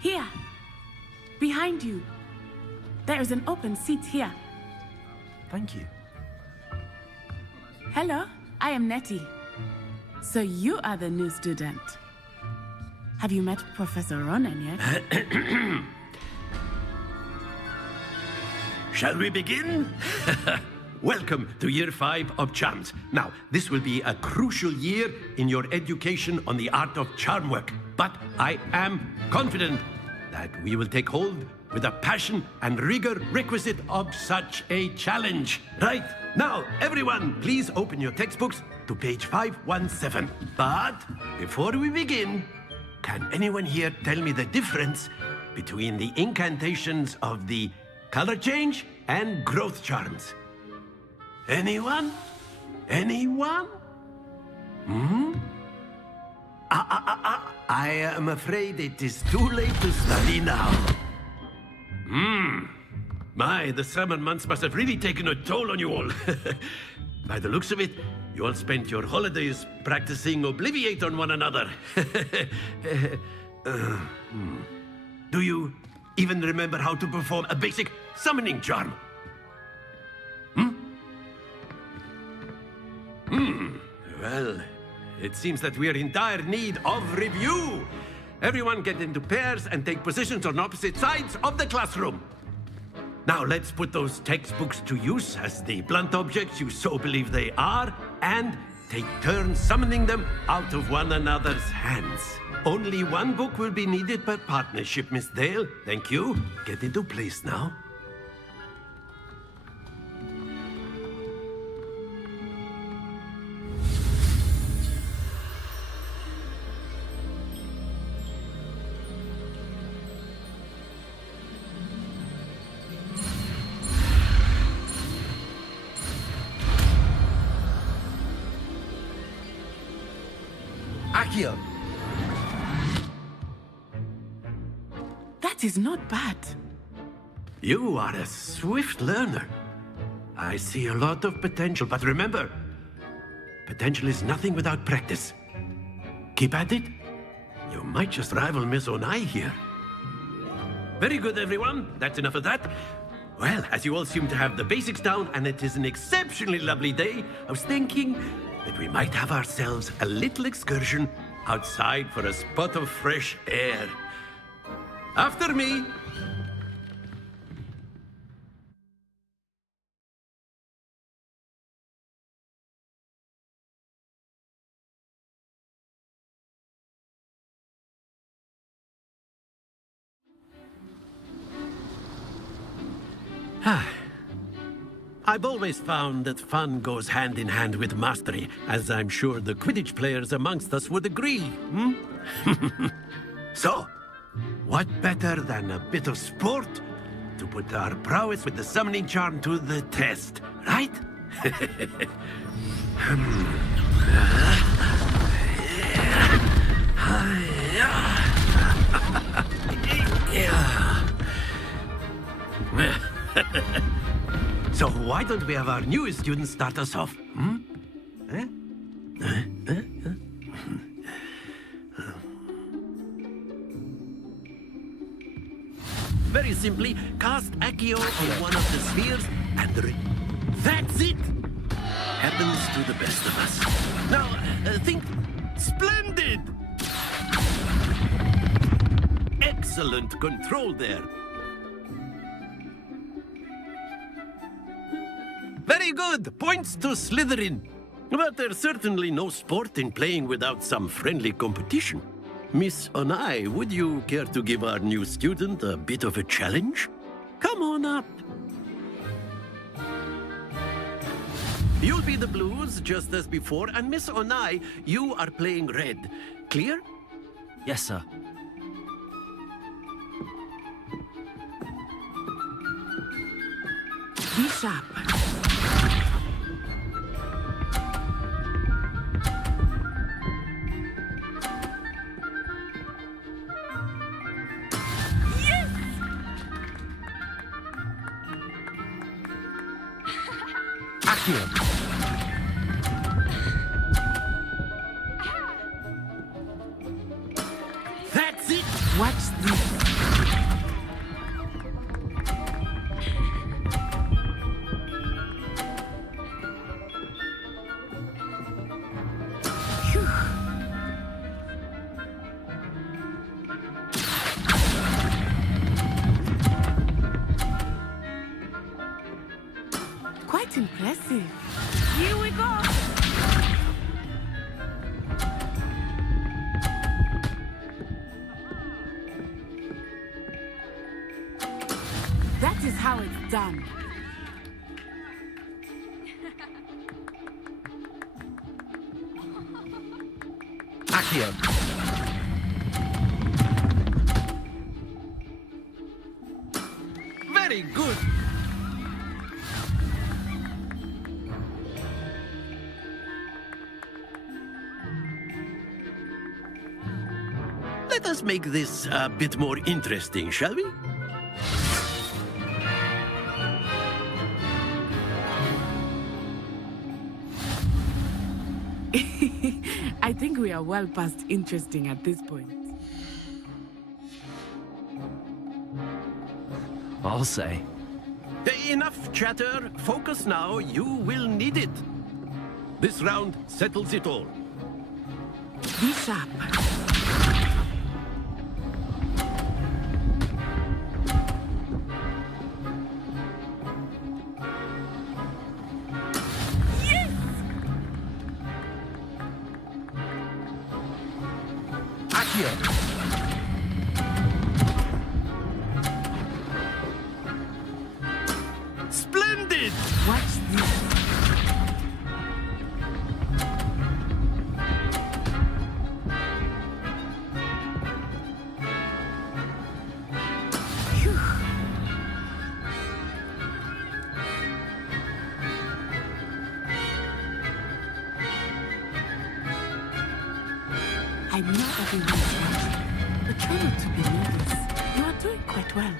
Here! Behind you! There is an open seat here. Thank you. Hello, I am Nettie. So you are the new student. Have you met Professor Ronan yet? Shall we begin? Welcome to Year 5 of Charms. Now, this will be a crucial year in your education on the art of charm work. But I am confident that we will take hold with the passion and rigor requisite of such a challenge. Right, now, everyone, please open your textbooks to page 517. But before we begin, can anyone here tell me the difference between the incantations of the color change and growth charms? Anyone? Anyone? I am afraid it is too late to study now. My, the summer months must have really taken a toll on you all. By the looks of it, you all spent your holidays practicing Obliviate on one another. Do you even remember how to perform a basic summoning charm? Well, it seems that we are in dire need of review. Everyone get into pairs and take positions on opposite sides of the classroom. Now let's put those textbooks to use as the blunt objects you so believe they are, and take turns summoning them out of one another's hands. Only one book will be needed per partnership, Miss Dale. Thank you. Get into place now. Accio! That is not bad. You are a swift learner. I see a lot of potential, but remember, potential is nothing without practice. Keep at it. You might just rival Miss Onai here. Very good, everyone. That's enough of that. Well, as you all seem to have the basics down, and it is an exceptionally lovely day, I was thinking that we might have ourselves a little excursion outside for a spot of fresh air. After me! I've always found that fun goes hand in hand with mastery, as I'm sure the Quidditch players amongst us would agree, hmm? So, what better than a bit of sport to put our prowess with the summoning charm to the test, right? So why don't we have our newest student start us off? Hmm? Very simply, cast Accio on one of the spheres and that's it! Happens to the best of us. Now, think splendid! Excellent control there. Very good! Points to Slytherin. But there's certainly no sport in playing without some friendly competition. Miss Onai, would you care to give our new student a bit of a challenge? Come on up. You'll be the blues, just as before, and Miss Onai, you are playing red. Clear? Yes, sir. Be sharp. Accio. That's it! Watch this. Quite impressive. Here we go. That is how it's done. Accio. Very good. Let us make this a bit more interesting, shall we? I think we are well past interesting at this point. I'll say. Enough chatter. Focus now. You will need it. This round settles it all. Be sharp. Splendid! Watch this. I know everyone's watching, but try not to be nervous. You are doing quite well.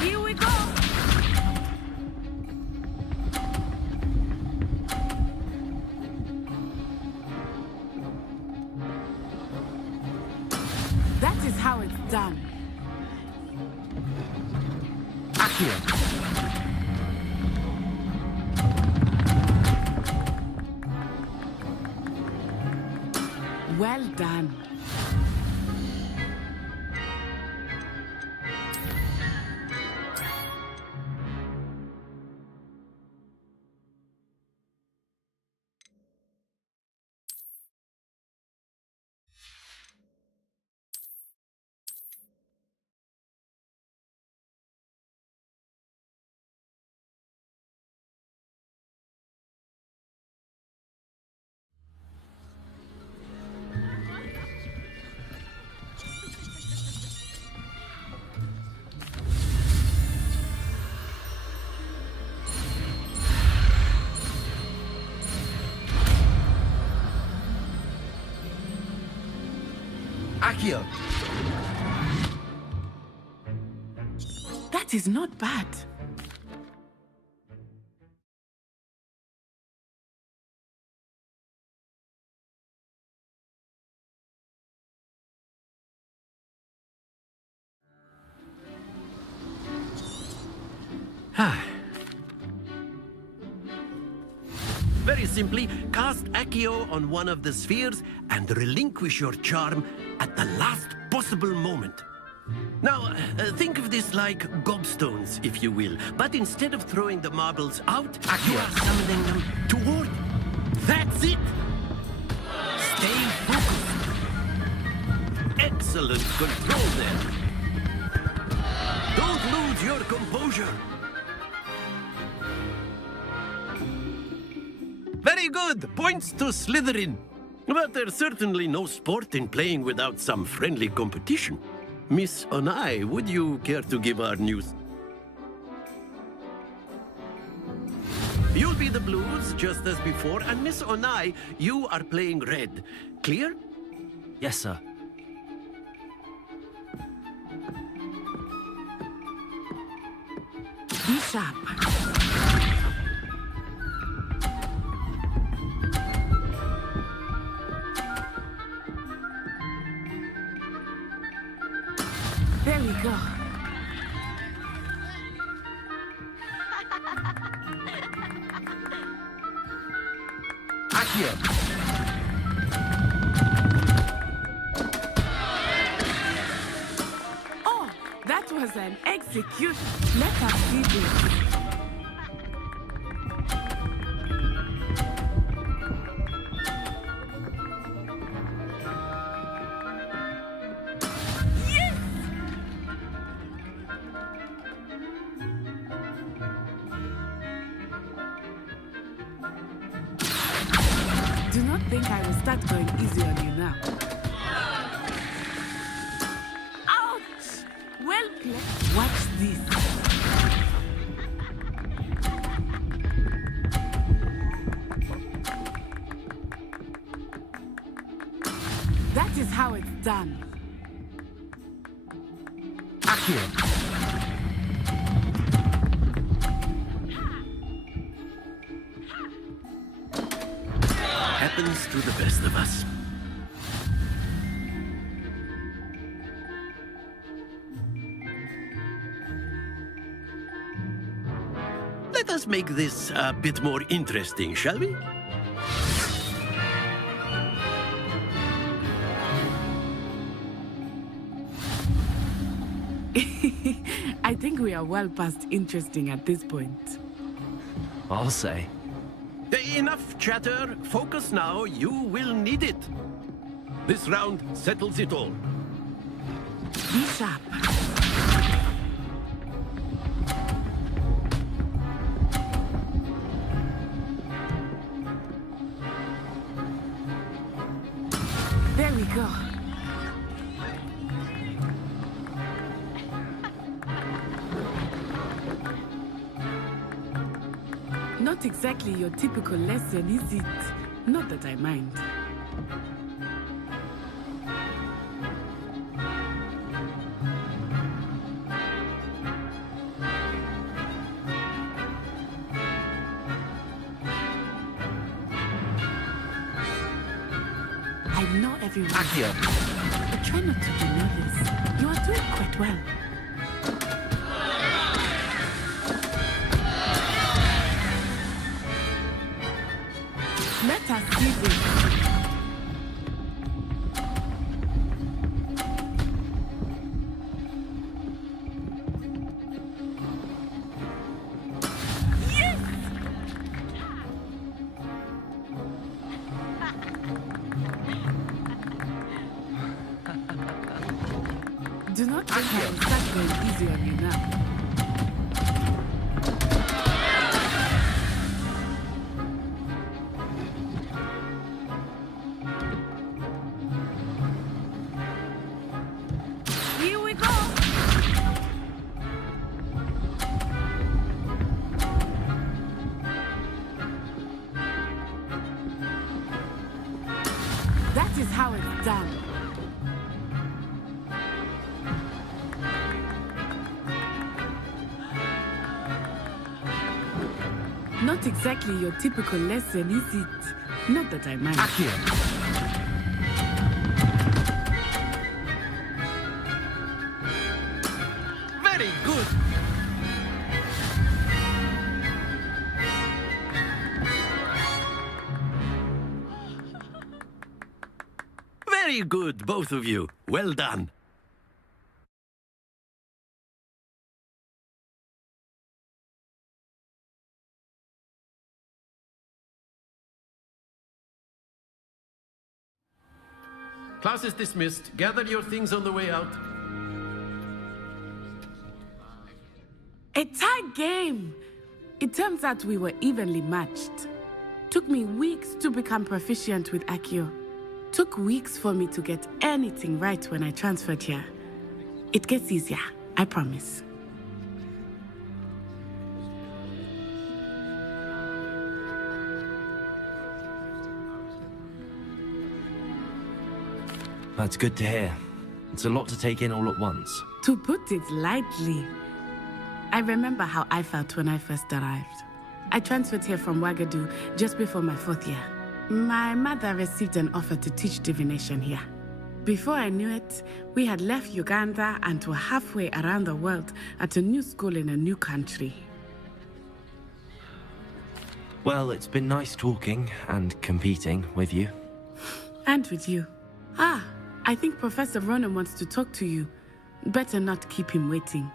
Here we go! That is how it's done. Accio. Well done. Accio. That is not bad. Very simply, cast Accio on one of the spheres and relinquish your charm at the last possible moment. Now, think of this like gobstones, if you will, but instead of throwing the marbles out, you are summoning them toward. That's it! Stay focused. Excellent control there. Don't lose your composure. Very good! Points to Slytherin. But there's certainly no sport in playing without some friendly competition. Miss Onai, would you care to give our news? You'll be the blues, just as before, and Miss Onai, you are playing red. Clear? Yes, sir. Be sharp. There we go. Accio. Oh, that was an execution. Let us see this. Do not think I will start going easy on you now. Ouch! Well played. Watch this. That is how it's done. Accio. Happens to the best of us. Let us make this a bit more interesting, shall we? I think we are well past interesting at this point. I'll say. Enough chatter. Focus now. You will need it. This round settles it all. Be sharp. There we go. Not exactly your typical lesson, is it? Not that I mind. I know everyone. Accio. But try not to be nervous. You are doing quite well. Let us see this. Do not think I will start going easy on you now. Here we go. That is how it's done. Not exactly your typical lesson, is it? Not that I mind. Very good. Very good, both of you. Well done. Class is dismissed. Gather your things on the way out. A tight game. It turns out we were evenly matched. Took me weeks to become proficient with Accio. Took weeks for me to get anything right when I transferred here. It gets easier, I promise. That's good to hear. It's a lot to take in all at once. To put it lightly, I remember how I felt when I first arrived. I transferred here from Wagadu just before my 4th year. My mother received an offer to teach divination here. Before I knew it, we had left Uganda and were halfway around the world at a new school in a new country. Well, it's been nice talking and competing with you. And with you. Ah, I think Professor Ronan wants to talk to you. Better not keep him waiting.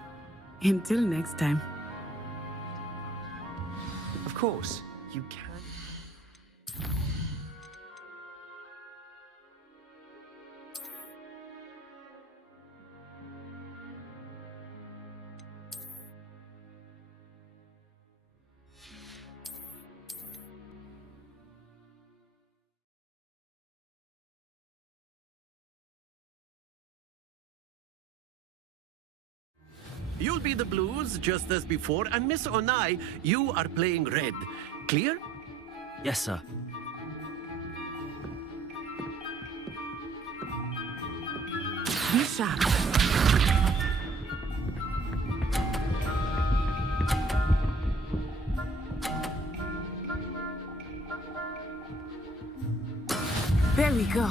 Until next time. Of course, you can. You'll be the blues, just as before, and Miss Onai, you are playing red. Clear? Yes, sir. Be sharp. There we go.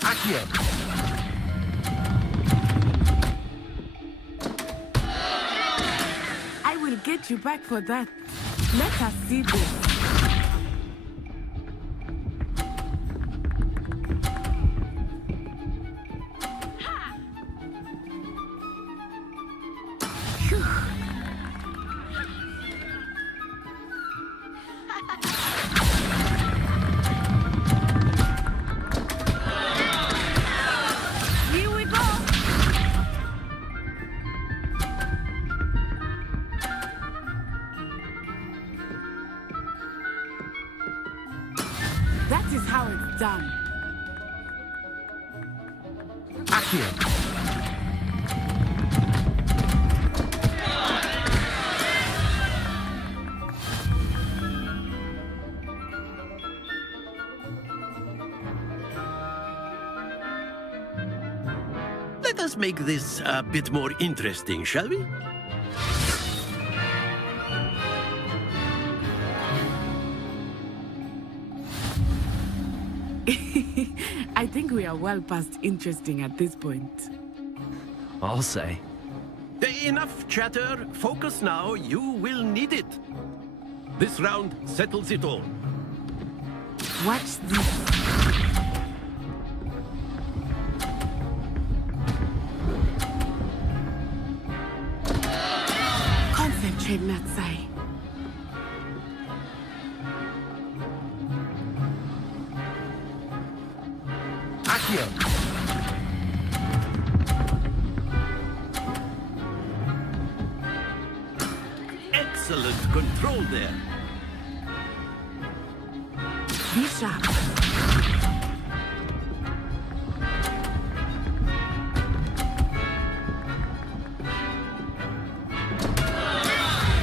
Accio! I will get you back for that. Let us see this. That is how it's done. Accio! Let us make this a bit more interesting, shall we? I think we are well past interesting at this point. I'll say. Enough chatter. Focus now. You will need it. This round settles it all. Watch this. Concentrate, Natsai. Accio. Excellent control there. Be sharp.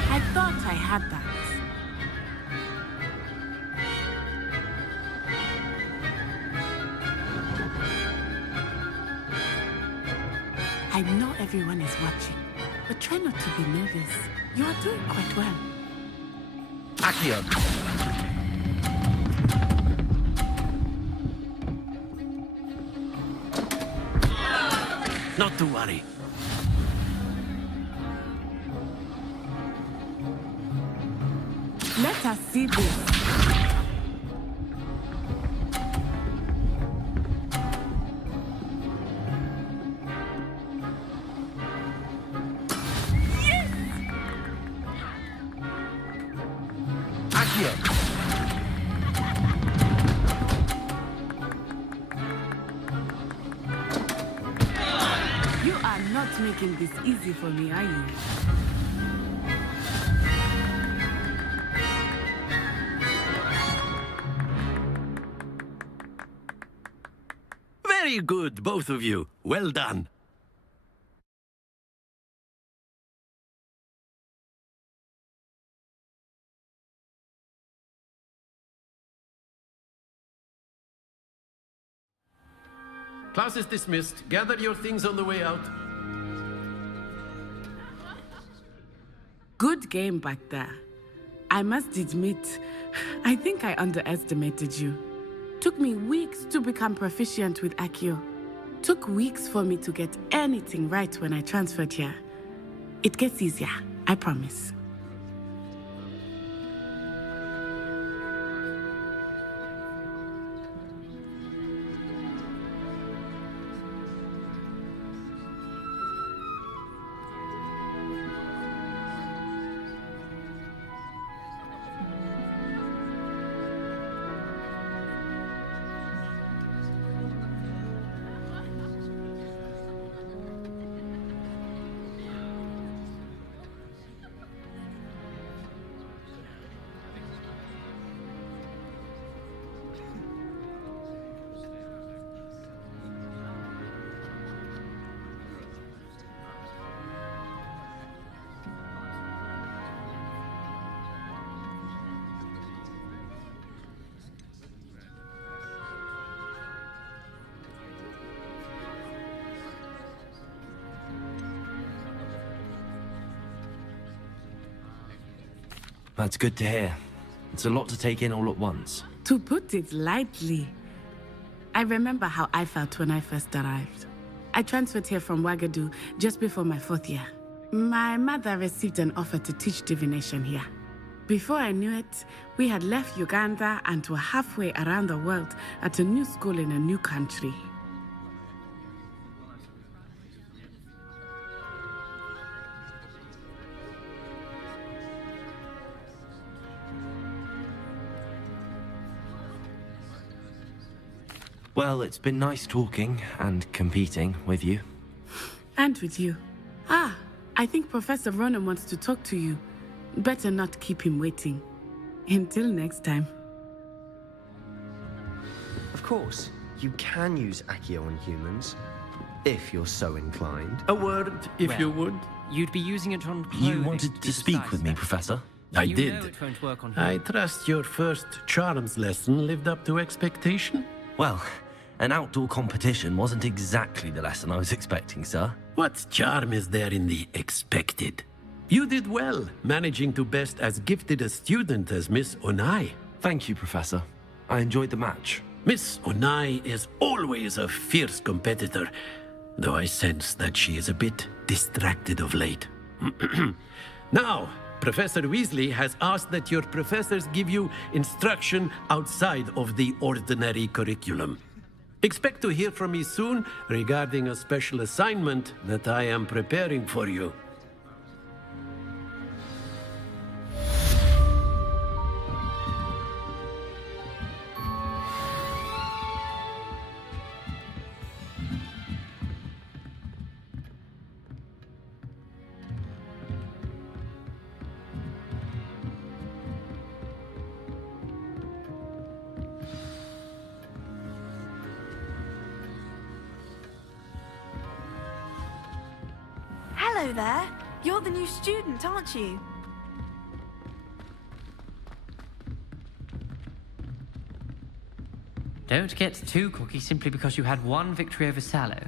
I thought I had that. I know everyone is watching, but try not to be nervous. You are doing quite well. Accio. Not to worry. Let us see this. You are not making this easy for me, are you? Very good, both of you. Well done. Class is dismissed. Gather your things on the way out. Good game back there. I must admit, I think I underestimated you. Took me weeks to become proficient with Accio. Took weeks for me to get anything right when I transferred here. It gets easier, I promise. That's good to hear. It's a lot to take in all at once. To put it lightly, I remember how I felt when I first arrived. I transferred here from Wagadu just before my 4th year. My mother received an offer to teach divination here. Before I knew it, we had left Uganda and were halfway around the world at a new school in a new country. Well, it's been nice talking and competing with you. And with you. Ah, I think Professor Ronan wants to talk to you. Better not keep him waiting. Until next time. Of course, you can use Accio on humans, if you're so inclined. A word, if you would. You'd be using it on clothing. You wanted to speak with me, Professor? I You did. know it won't work on I him. trust your first charms lesson lived up to expectation? Well, An outdoor competition wasn't exactly the lesson I was expecting, sir. What charm is there in the expected? You did well, managing to best as gifted a student as Miss Onai. Thank you, Professor. I enjoyed the match. Miss Onai is always a fierce competitor, though I sense that she is a bit distracted of late. Now, Professor Weasley has asked that your professors give you instruction outside of the ordinary curriculum. Expect to hear from me soon regarding a special assignment that I am preparing for you. Hello there. You're the new student, aren't you? Don't get too cocky simply because you had one victory over Sallow.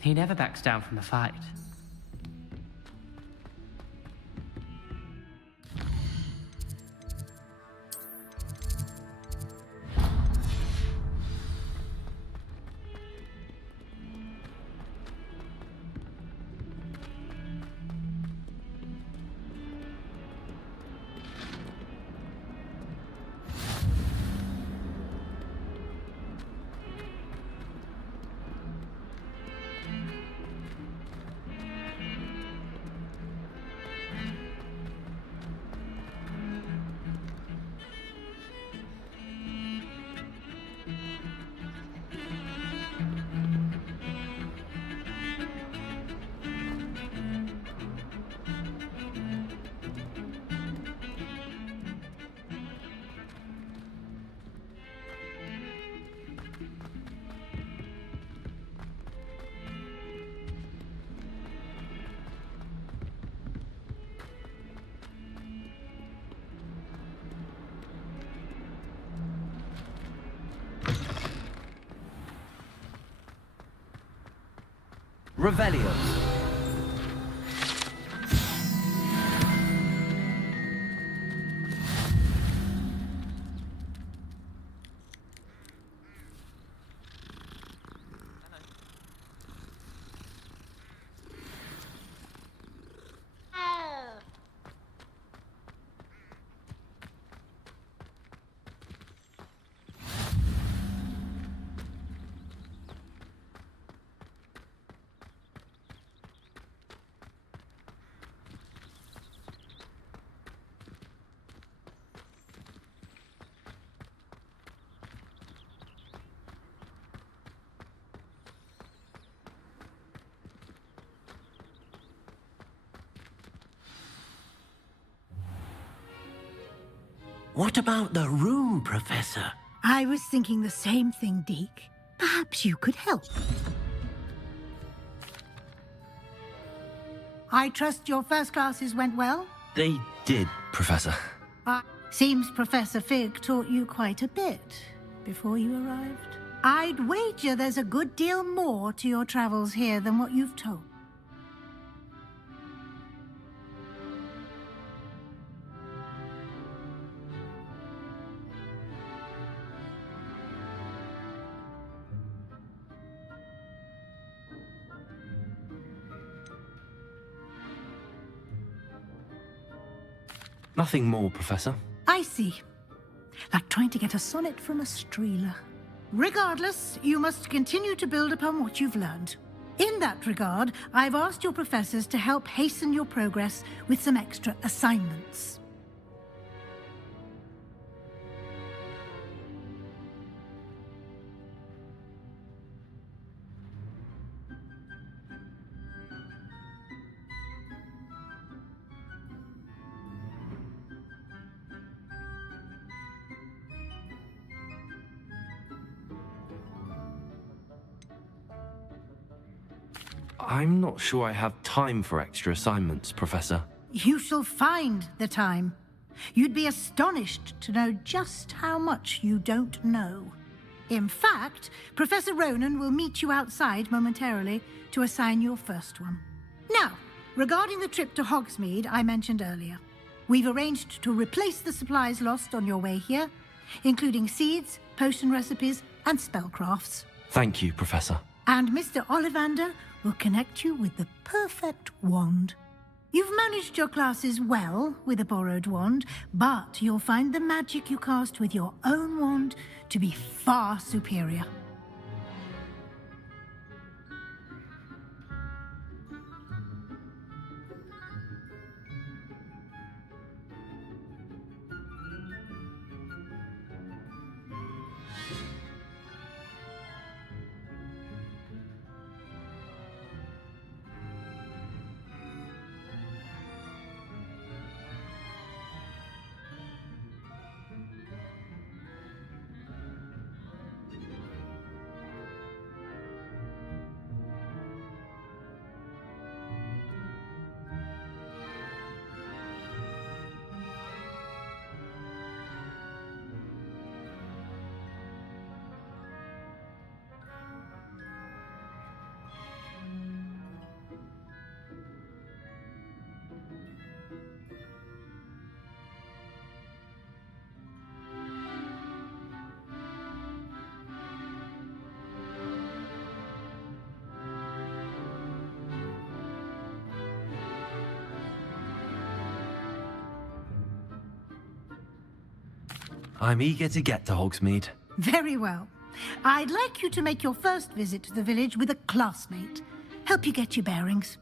He never backs down from a fight. Revelio. What about the room, Professor? I was thinking the same thing, Deke. Perhaps you could help. I trust your first classes went well? They did, Professor. Seems Professor Fig taught you quite a bit before you arrived. I'd wager there's a good deal more to your travels here than what you've told. Nothing more, Professor. I see. Like trying to get a sonnet from a streeler. Regardless, you must continue to build upon what you've learned. In that regard, I've asked your professors to help hasten your progress with some extra assignments. I'm not sure I have time for extra assignments, Professor. You shall find the time. You'd be astonished to know just how much you don't know. In fact, Professor Ronan will meet you outside momentarily to assign your first one. Now, regarding the trip to Hogsmeade I mentioned earlier, we've arranged to replace the supplies lost on your way here, including seeds, potion recipes, and spellcrafts. Thank you, Professor. And Mr. Ollivander will connect you with the perfect wand. You've managed your classes well with a borrowed wand, but you'll find the magic you cast with your own wand to be far superior. I'm eager to get to Hogsmeade. Very well. I'd like you to make your first visit to the village with a classmate. Help you get your bearings.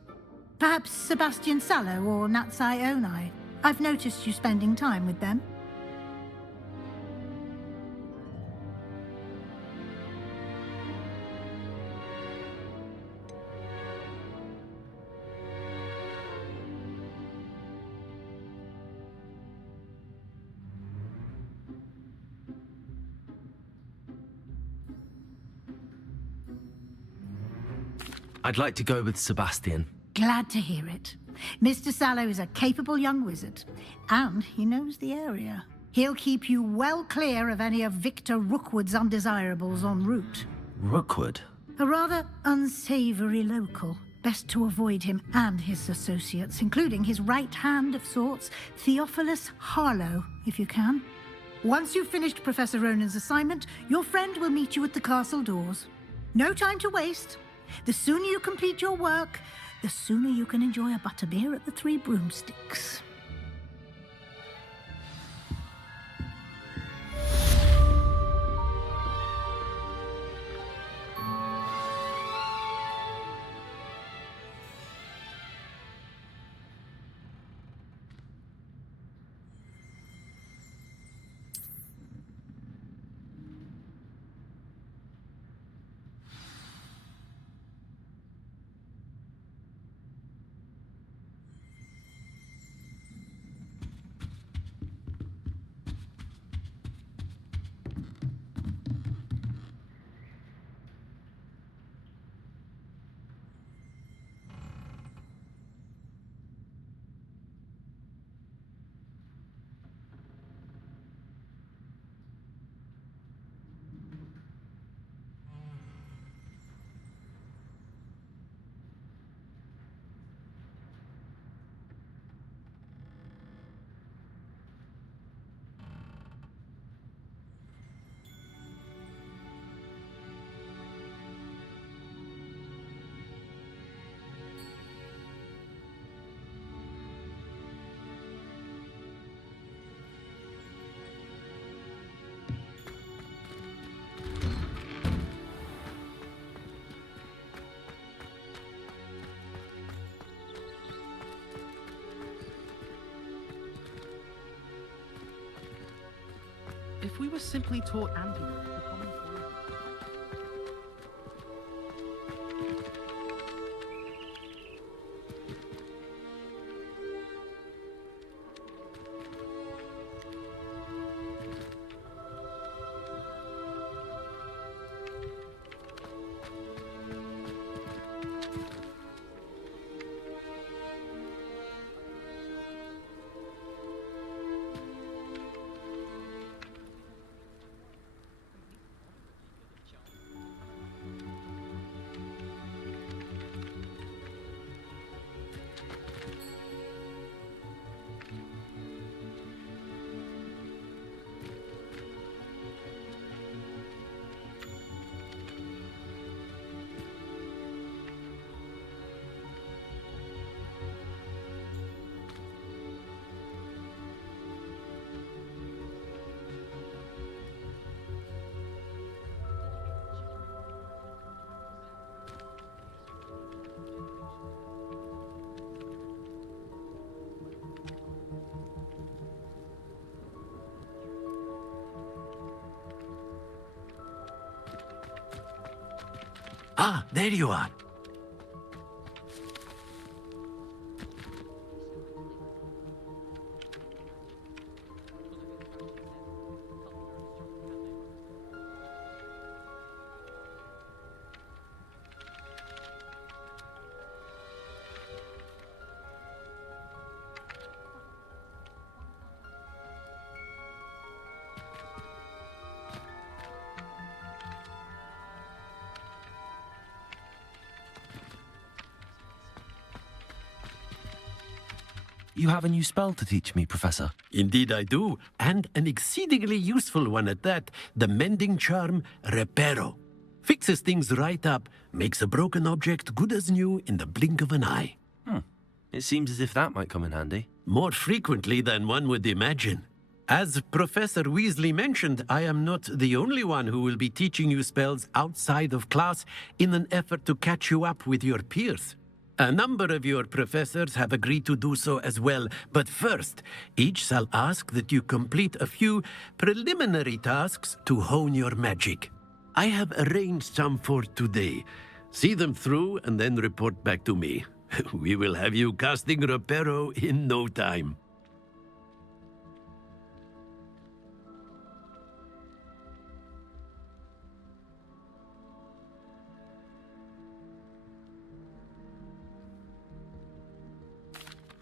Perhaps Sebastian Sallow or Natsai Onai. I've noticed you spending time with them. I'd like to go with Sebastian. Glad to hear it. Mr. Sallow is a capable young wizard, and he knows the area. He'll keep you well clear of any of Victor Rookwood's undesirables en route. Rookwood? A rather unsavory local. Best to avoid him and his associates, including his right hand of sorts, Theophilus Harlow, if you can. Once you've finished Professor Ronan's assignment, your friend will meet you at the castle doors. No time to waste. The sooner you complete your work, the sooner you can enjoy a butterbeer at the Three Broomsticks. If we were simply taught ambient, the common Ah, there you are. You have a new spell to teach me, Professor. Indeed I do, and an exceedingly useful one at that. The mending charm, Reparo. Fixes things right up, makes a broken object good as new in the blink of an eye. It seems as if that might come in handy. More frequently than one would imagine. As Professor Weasley mentioned, I am not the only one who will be teaching you spells outside of class in an effort to catch you up with your peers. A number of your professors have agreed to do so as well, but first, each shall ask that you complete a few preliminary tasks to hone your magic. I have arranged some for today. See them through and then report back to me. We will have you casting Reparo in no time.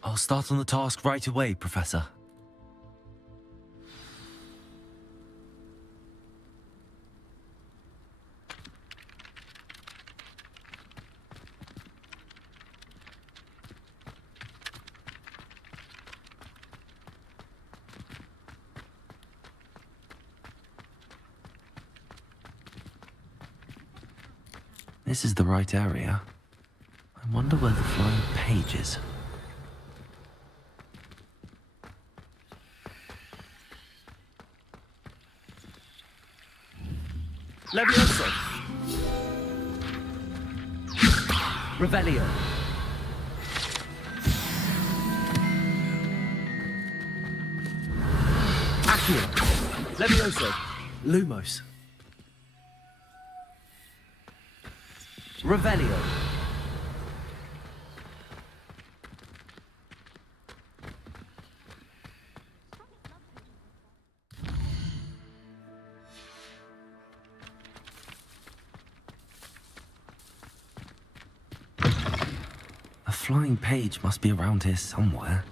I'll start on the task right away, Professor. This is the right area. I wonder where the flying page is. Levioso. Revelio. Accio. Levioso. Lumos. Revelio. A flying page must be around here somewhere.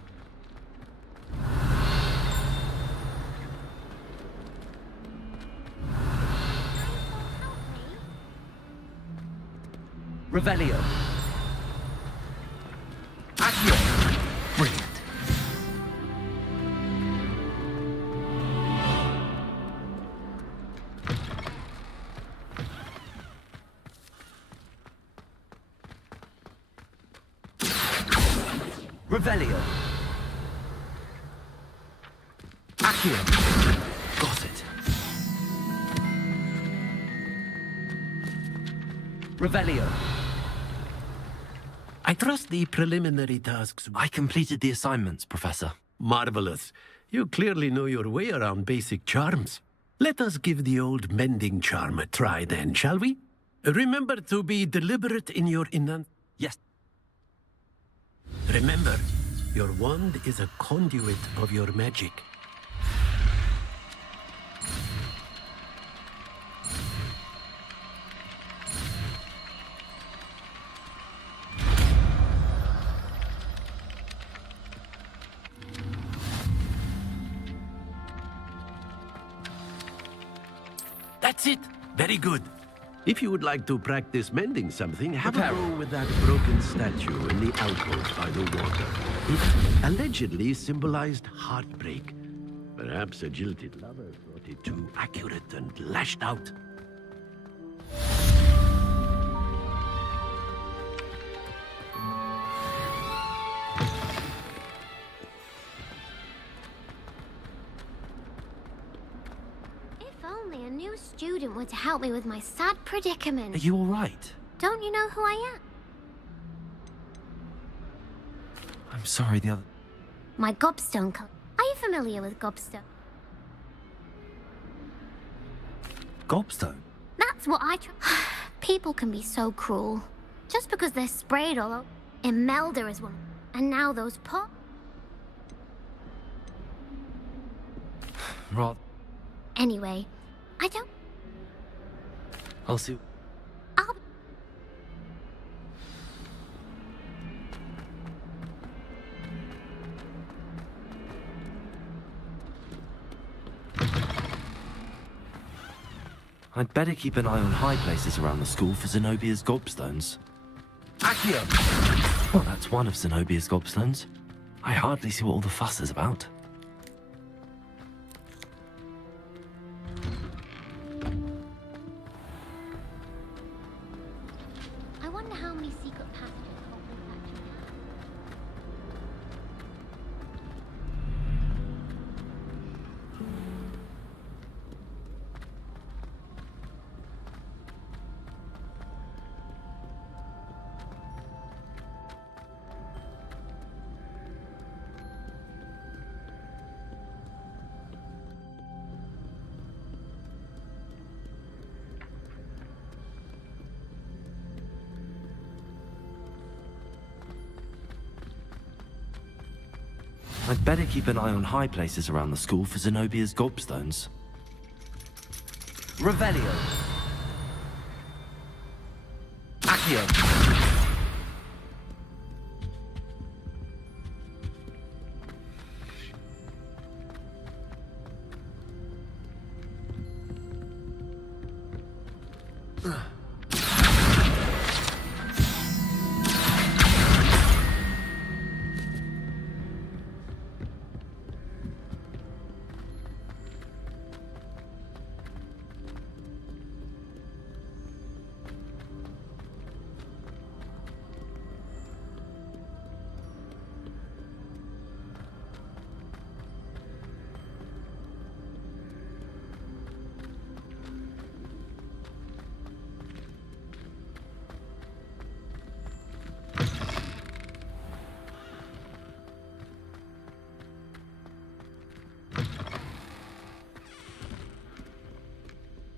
Revelio. Accio. Brilliant. Revelio. Accio. Got it. Revelio. I trust the preliminary tasks. I completed the assignments, Professor. Marvelous. You clearly know your way around basic charms. Let us give the old mending charm a try then, shall we? Remember to be deliberate in your Yes. Remember, your wand is a conduit of your magic. That's it. Very good. If you would like to practice mending something, have a go with that broken statue in the alcove by the water. It allegedly symbolized heartbreak. Perhaps a jilted lover thought it too accurate and lashed out. Only a new student were to help me with my sad predicament. Are you all right? Don't you know who I am? I'm sorry, the other... My gobstone Are you familiar with gobstone? Gobstone? That's what I People can be so cruel. Just because they're sprayed all over. Imelda is one. And now those Rod, Anyway, I don't... I'll see. I'd better keep an eye on high places around the school for Zenobia's gobstones. Accio! Well, that's one of Zenobia's gobstones. I hardly see what all the fuss is about. I wonder how many secret passages Hogwarts actually has. I'd better keep an eye on high places around the school for Zenobia's gobstones. Revelio. Accio.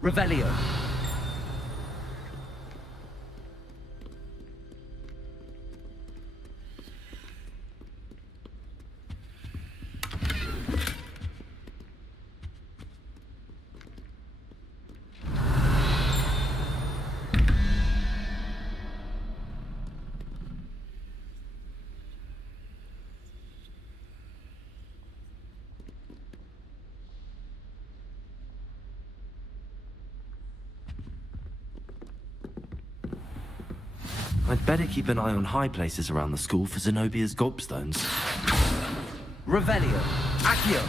Revelio. I'd better keep an eye on high places around the school for Zenobia's gobstones. Revelio. Accio.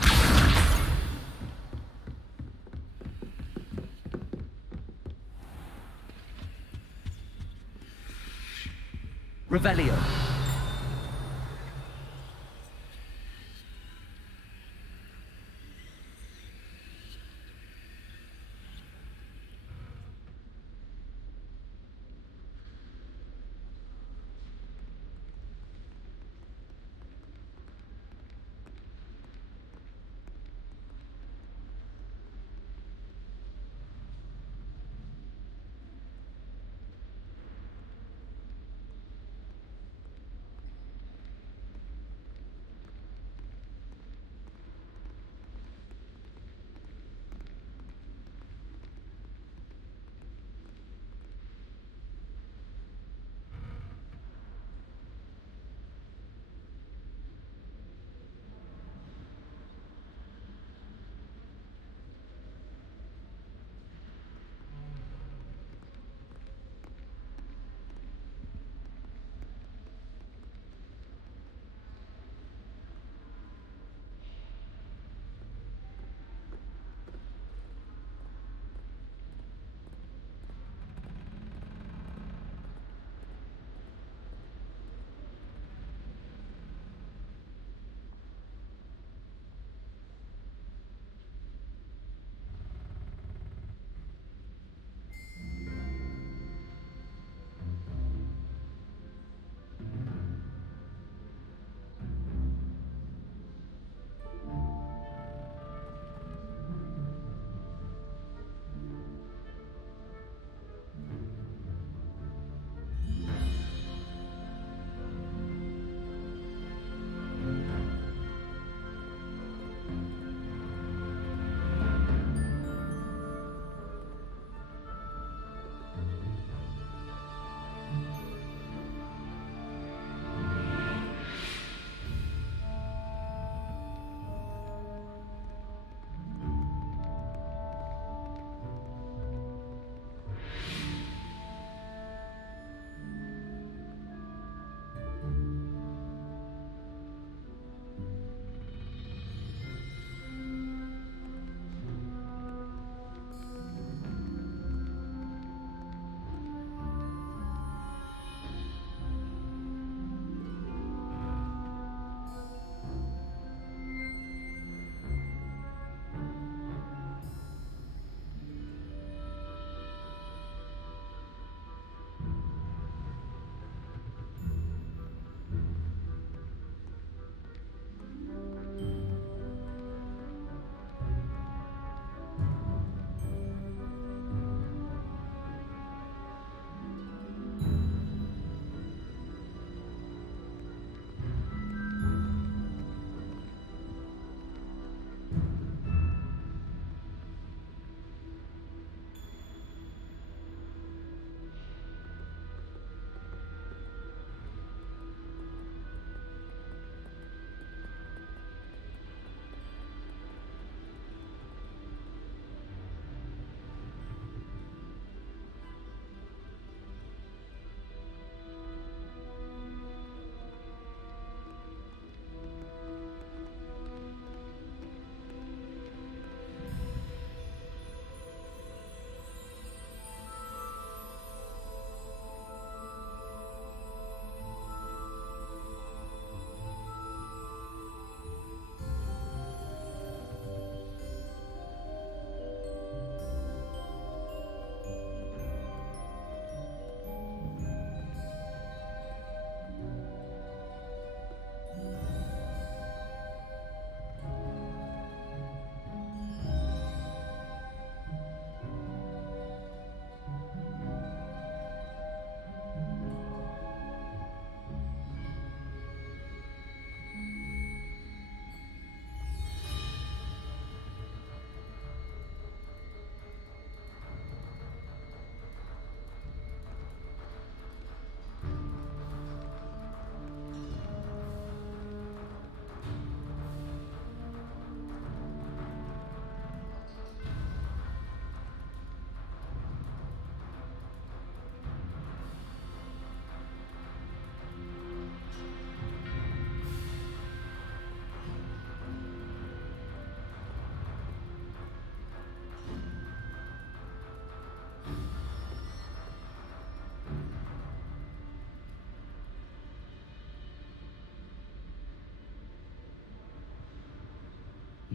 Revelio.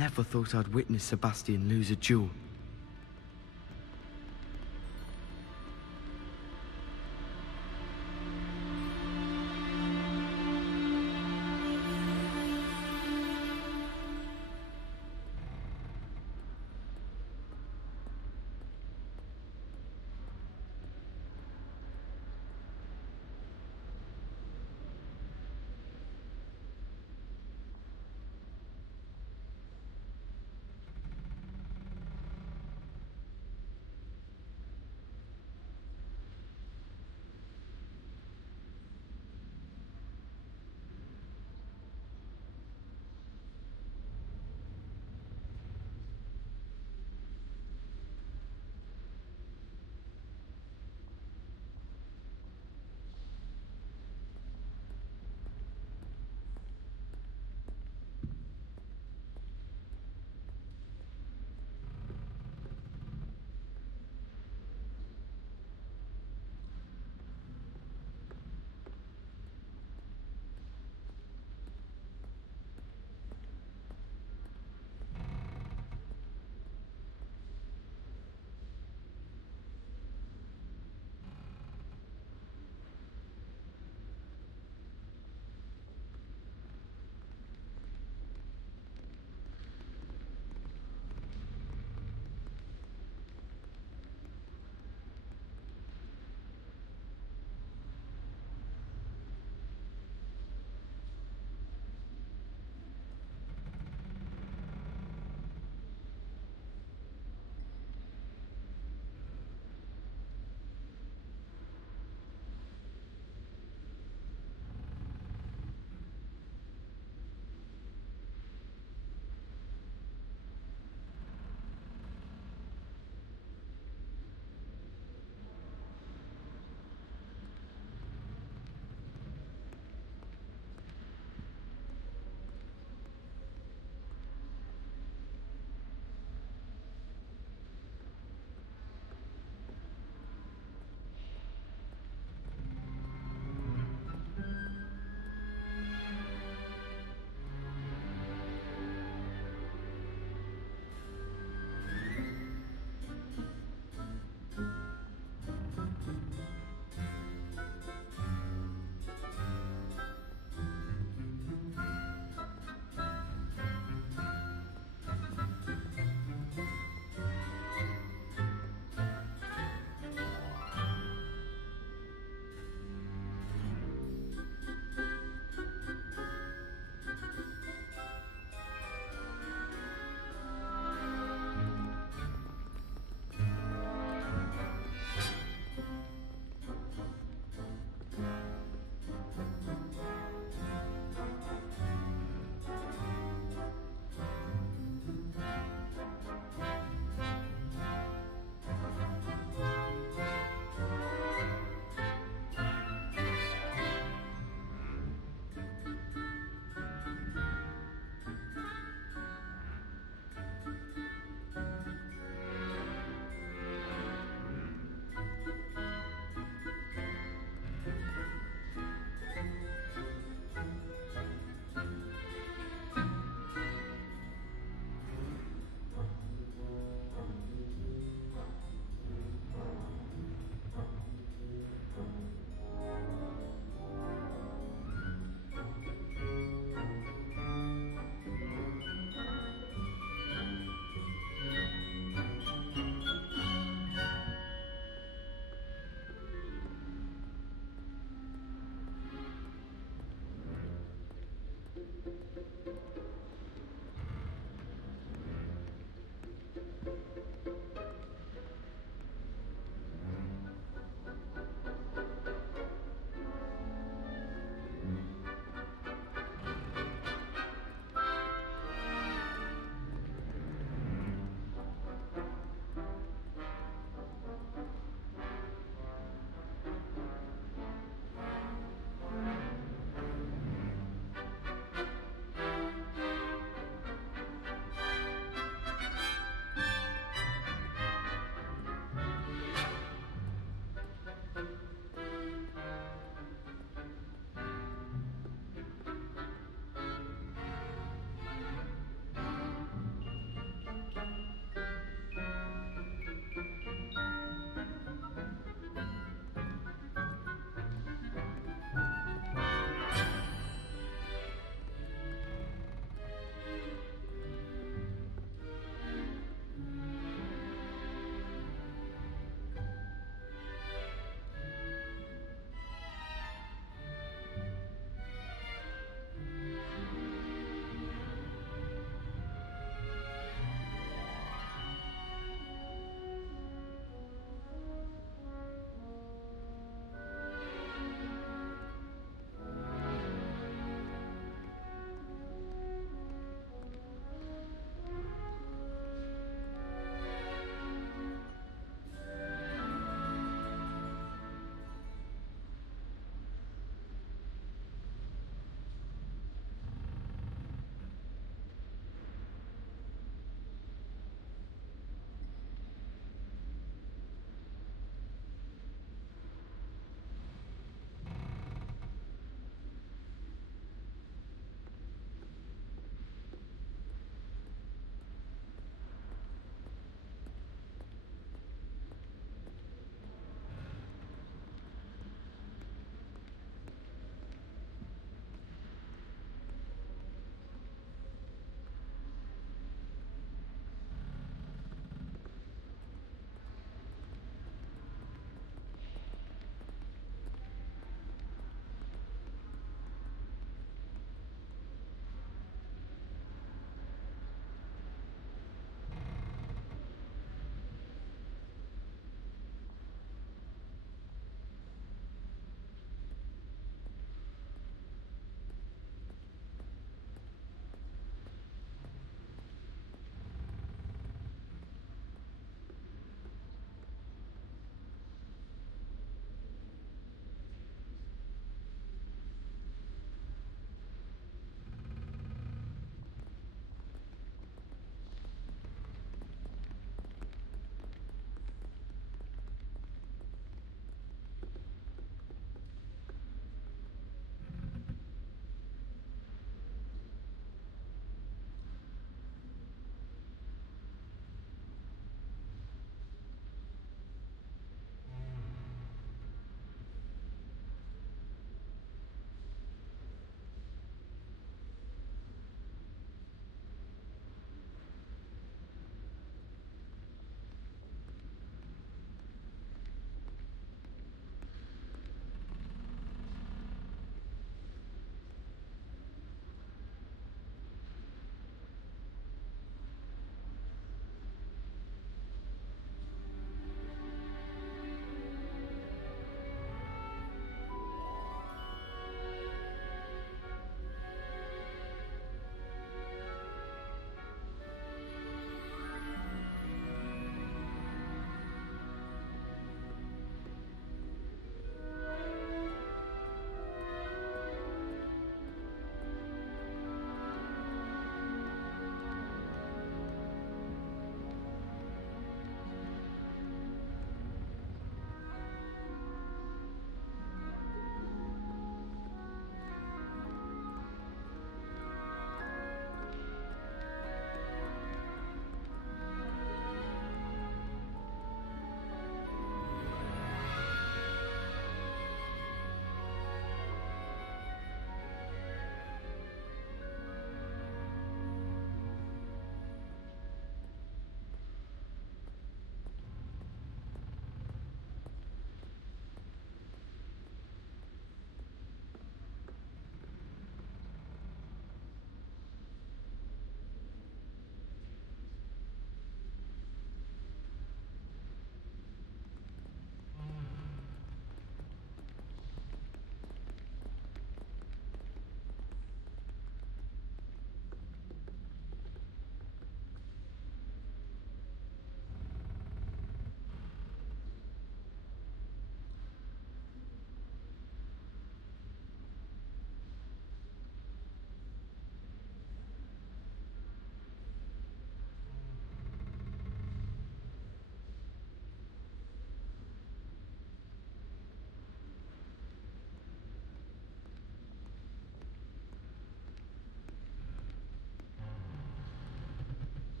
never thought I'd witness Sebastian lose a duel.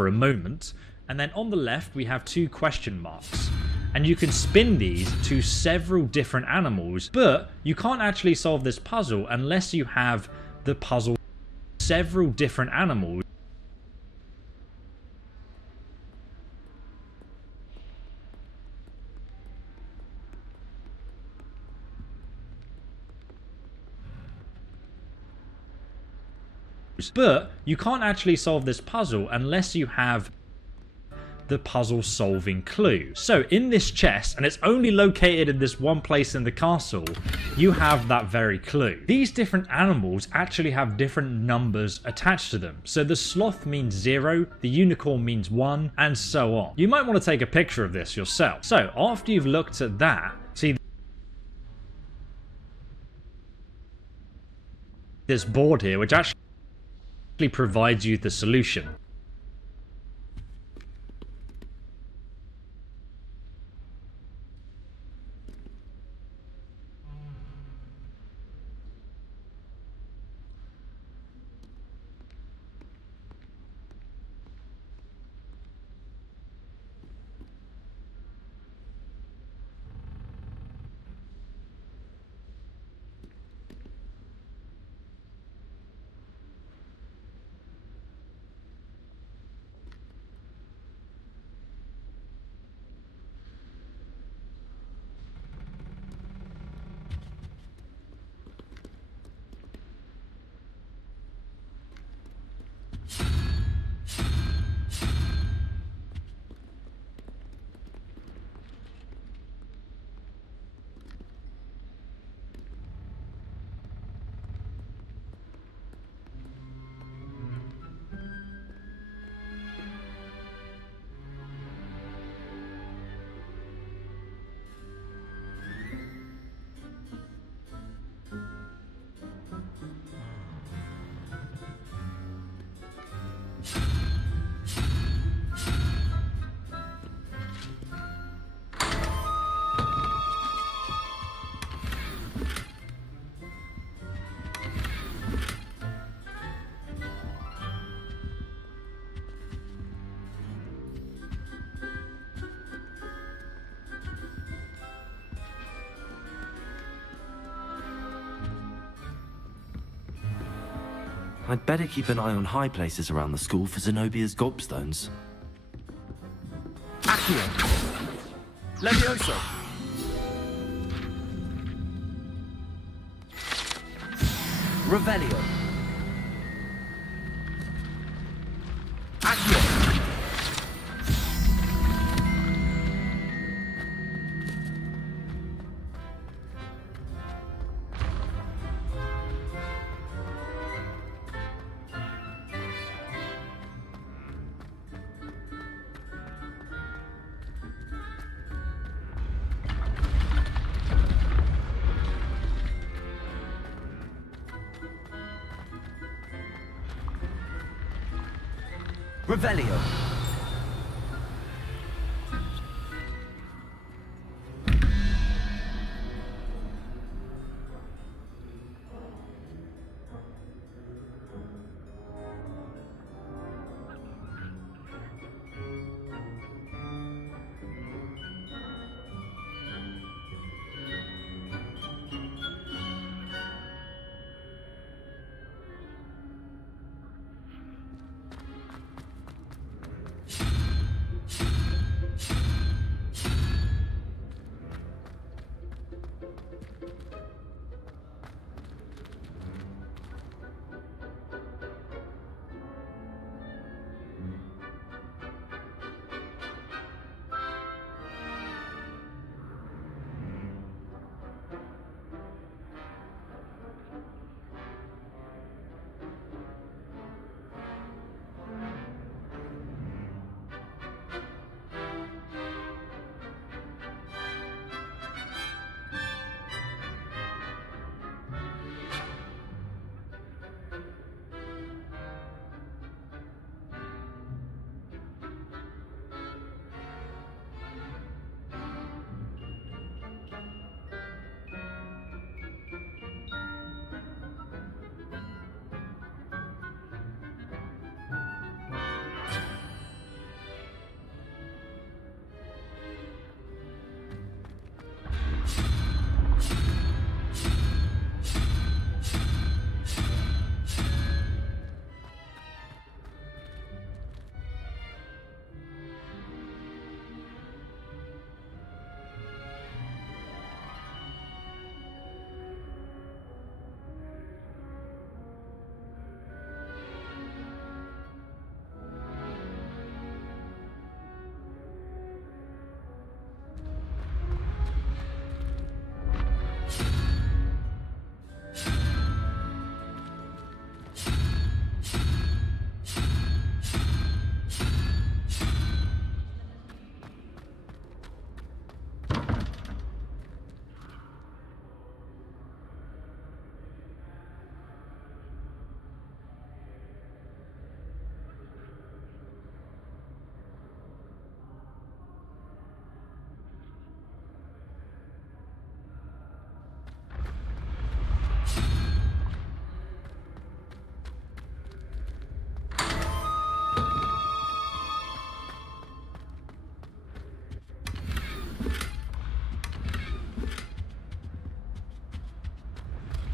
for a moment, and then on the left we have 2 question marks. And you can spin these to several different animals, but you can't actually solve this puzzle unless you have the puzzle several different animals. But you can't actually solve this puzzle unless you have the puzzle solving clue. So in this chest, and it's only located in this one place in the castle, you have that very clue. These different animals actually have different numbers attached to them. So the sloth means 0, the unicorn means 1, and so on. You might want to take a picture of this yourself. So after you've looked at that, see this board here, which actually provides you the solution. I'd better keep an eye on high places around the school for Zenobia's gobstones. Accio! Levioso! Revelio! Accio! Revelio.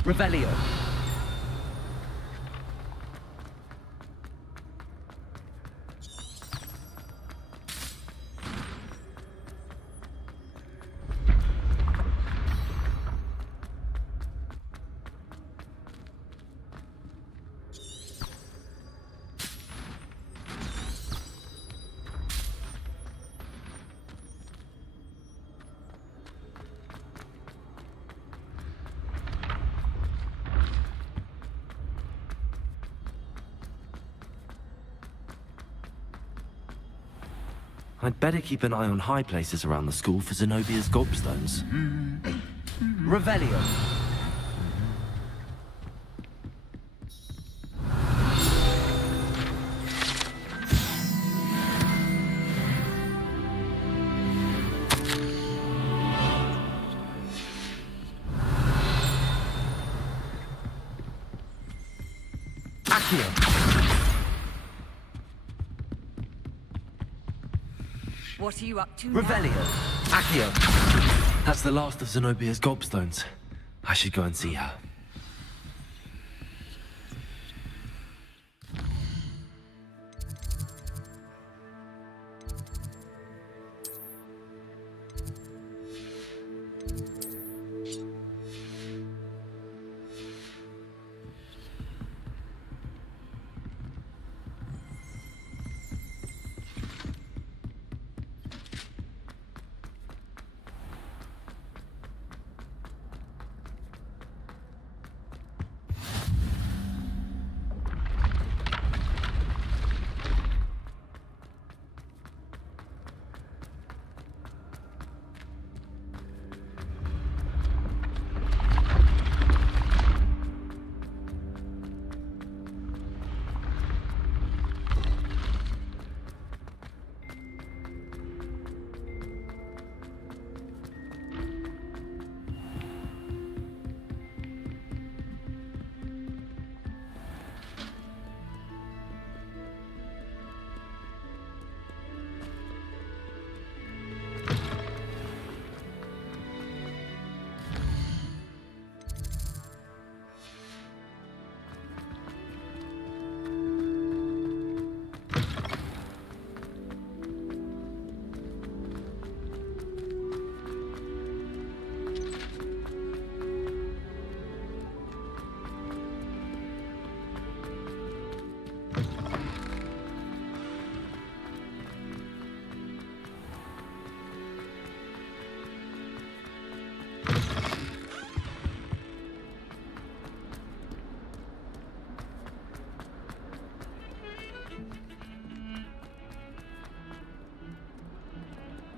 Revelio. I'd better keep an eye on high places around the school for Zenobia's gobstones. Revelio. What are you up to Revelio. Accio! That's the last of Zenobia's gobstones. I should go and see her.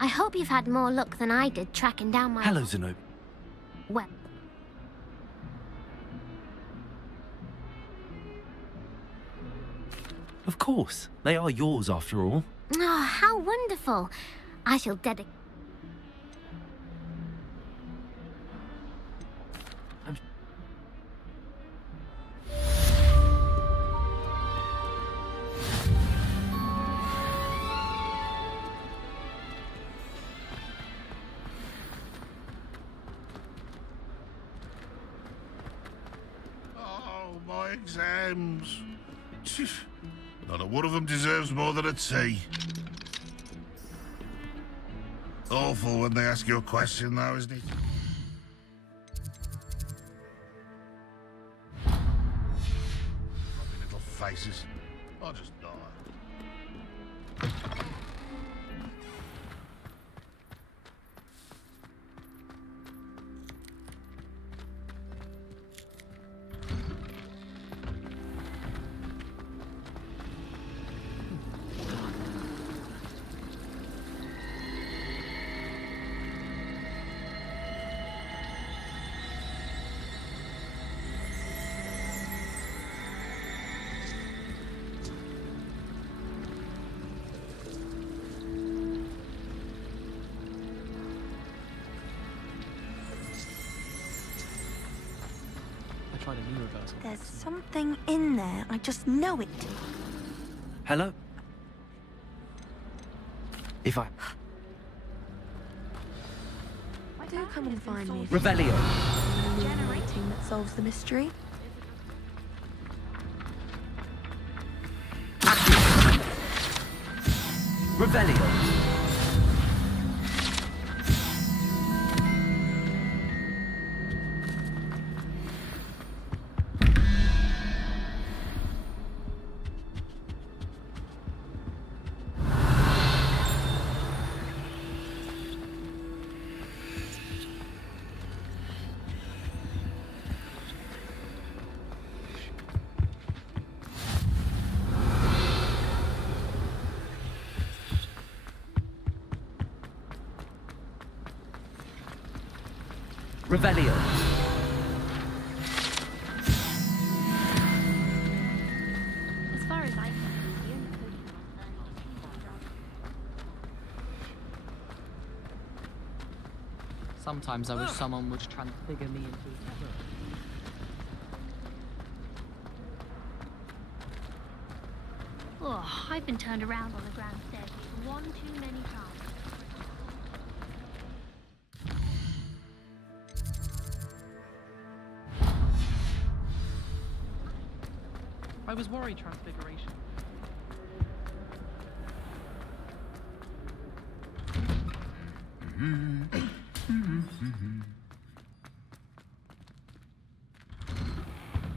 I hope you've had more luck than I did tracking down my... Hello, Zenobia. Well... Of course. They are yours, after all. Oh, how wonderful. I shall dedicate... My exams. Not a one of them deserves more than a T. Awful when they ask you a question, though, isn't it? Floppy little faces. I'll just die. There's something in there. I just know it. Hello? If I... Do come and find me. Revelio. Generating that solves the mystery. Revelio. Revelio. As far as I can see, the only Sometimes I wish someone would transfigure me into a bird. Oh, I've been turned around on the grand staircase one too many times. I was worried transfiguration.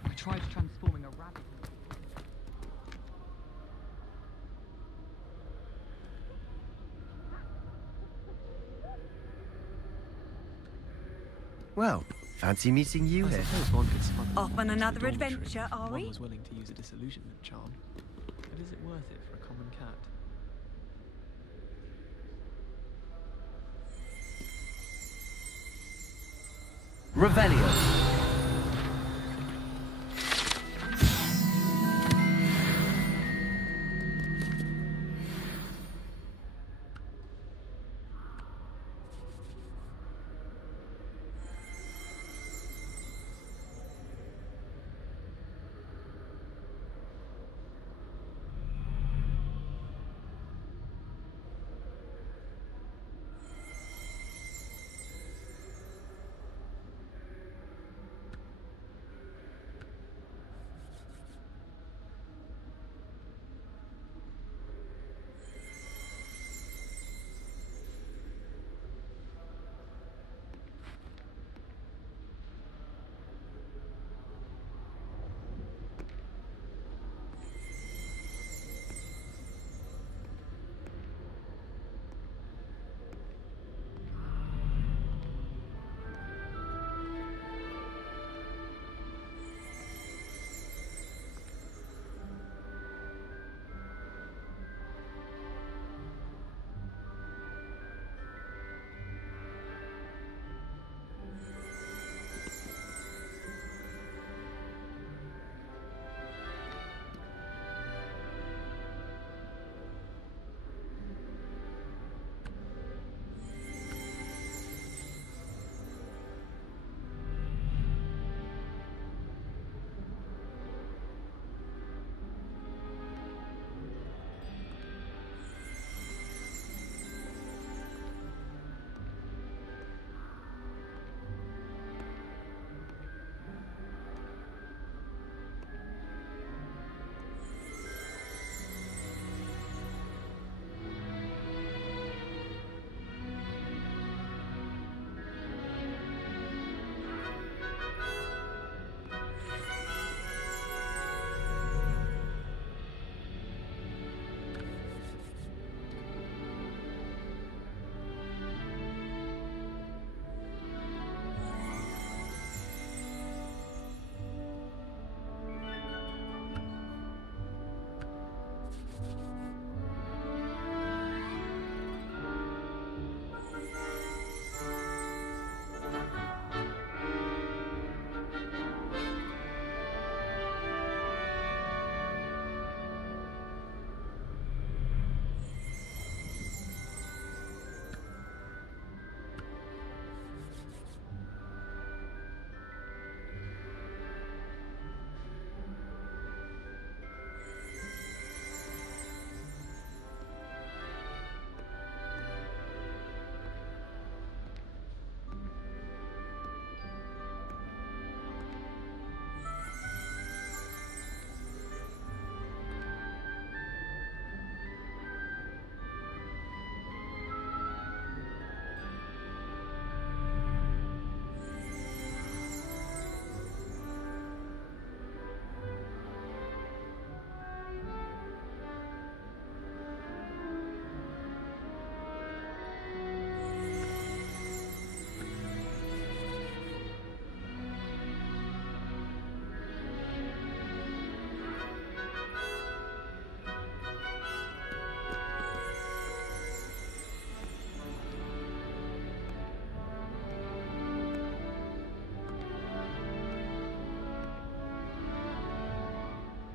I tried transforming a rabbit. Well, fancy meeting you here. Off on another adventure, are One we? was willing to use a disillusionment charm. But is it worth it for a common cat? Revelio.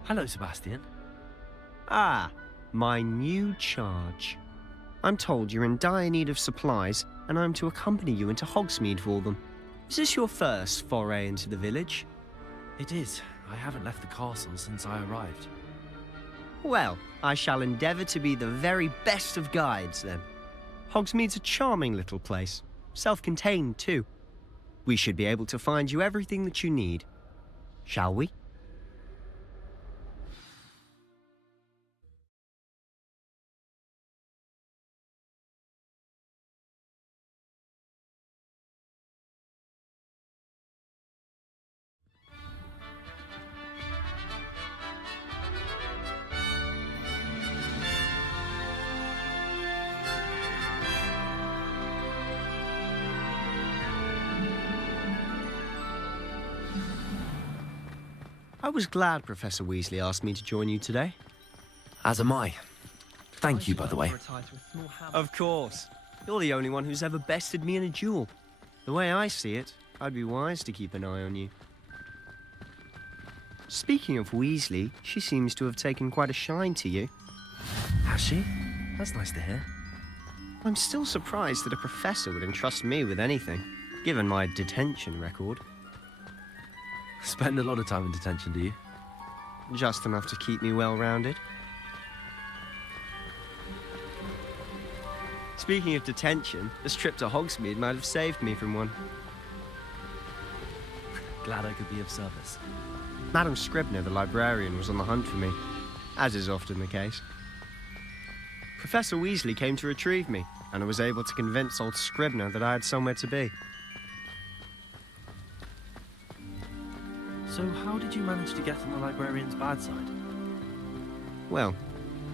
Hello, Sebastian. Ah, my new charge. I'm told you're in dire need of supplies, and I'm to accompany you into Hogsmeade for them. Is this your first foray into the village? It is. I haven't left the castle since I arrived. Well, I shall endeavour to be the very best of guides, then. Hogsmeade's a charming little place. Self-contained, too. We should be able to find you everything that you need. Shall we? I was glad Professor Weasley asked me to join you today. As am I. Thank you, by the way. Of course. You're the only one who's ever bested me in a duel. The way I see it, I'd be wise to keep an eye on you. Speaking of Weasley, she seems to have taken quite a shine to you. Has she? That's nice to hear. I'm still surprised that a professor would entrust me with anything, given my detention record. Spend a lot of time in detention, do you? Just enough to keep me well-rounded. Speaking of detention, this trip to Hogsmeade might have saved me from one. Glad I could be of service. Madam Scribner, the librarian, was on the hunt for me, as is often the case. Professor Weasley came to retrieve me, and I was able to convince old Scribner that I had somewhere to be. So how did you manage to get on the librarian's bad side? Well,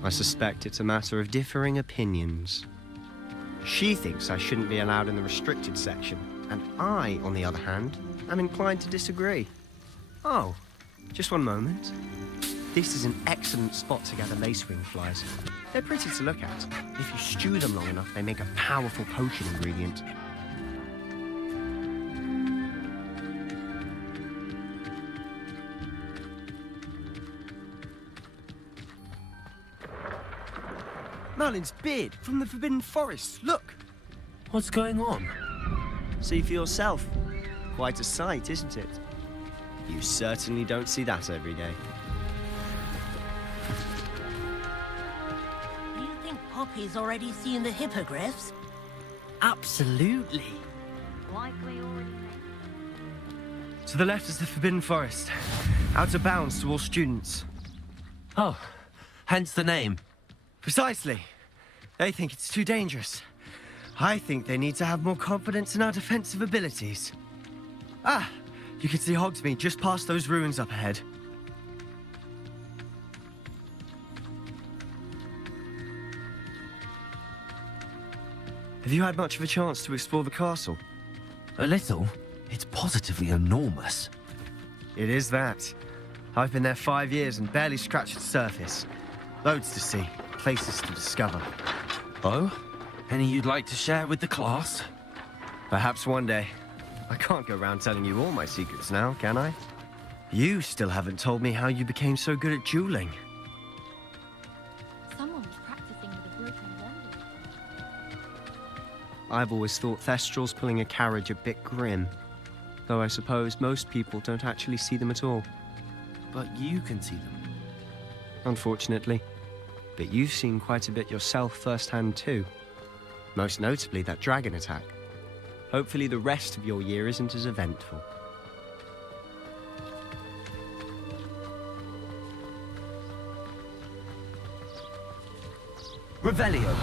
I suspect it's a matter of differing opinions. She thinks I shouldn't be allowed in the restricted section, and I, on the other hand, am inclined to disagree. Oh, just one moment. This is an excellent spot to gather lacewing flies. They're pretty to look at. If you stew them long enough, they make a powerful potion ingredient. Merlin's beard from the Forbidden Forest. Look! What's going on? See for yourself. Quite a sight, isn't it? You certainly don't see that every day. Do you think Poppy's already seen the hippogriffs? Absolutely. Likely already. To the left is the Forbidden Forest. Out of bounds to all students. Oh, hence the name. Precisely. They think it's too dangerous. I think they need to have more confidence in our defensive abilities. Ah, you can see Hogsmeade just past those ruins up ahead. Have you had much of a chance to explore the castle? A little. It's positively enormous. It is that. I've been there 5 years and barely scratched the surface. Loads to see, places to discover. Oh? Any you'd like to share with the class? Perhaps one day. I can't go around telling you all my secrets now, can I? You still haven't told me how you became so good at dueling. Someone was practicing with a broken wand. I've always thought Thestrals pulling a carriage a bit grim. Though I suppose most people don't actually see them at all. But you can see them. Unfortunately. But you've seen quite a bit yourself firsthand too. Most notably that dragon attack. Hopefully the rest of your year isn't as eventful. Revelio.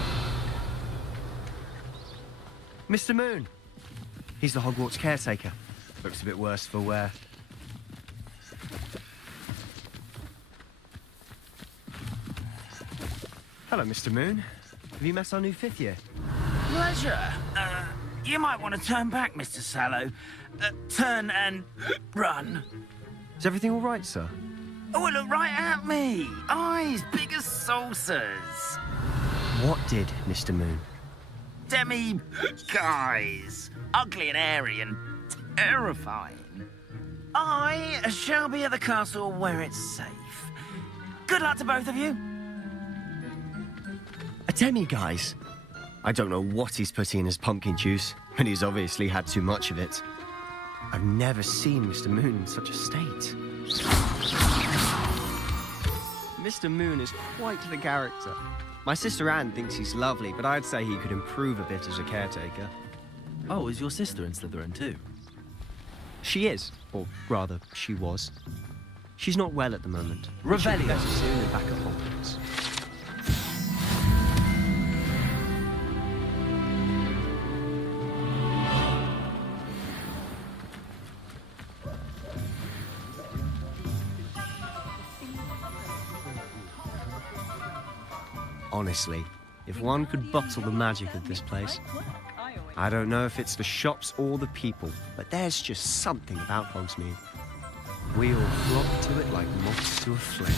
Mr. Moon. He's the Hogwarts caretaker. Looks a bit worse for wear. Hello, Mr. Moon. Have you met our new 5th year? Pleasure. You might want to turn back, Mr. Sallow. Turn and run. Is everything all right, sir? Oh, look right at me. Eyes big as saucers. What did, Mr. Moon? Guys. Ugly and airy and terrifying. I shall be at the castle where it's safe. Good luck to both of you. A demi-guise? I don't know what he's putting in his pumpkin juice, but he's obviously had too much of it. I've never seen Mr. Moon in such a state. Mr. Moon is quite the character. My sister Anne thinks he's lovely, but I'd say he could improve a bit as a caretaker. Oh, is your sister in Slytherin too? She is, or rather, she was. She's not well at the moment. Revelio. She'll be better soon and back at Hogwarts. Honestly, if one could bottle the magic of this place. I don't know if it's the shops or the people, but there's just something about Hogsmeade. We all flock to it like moths to a flame.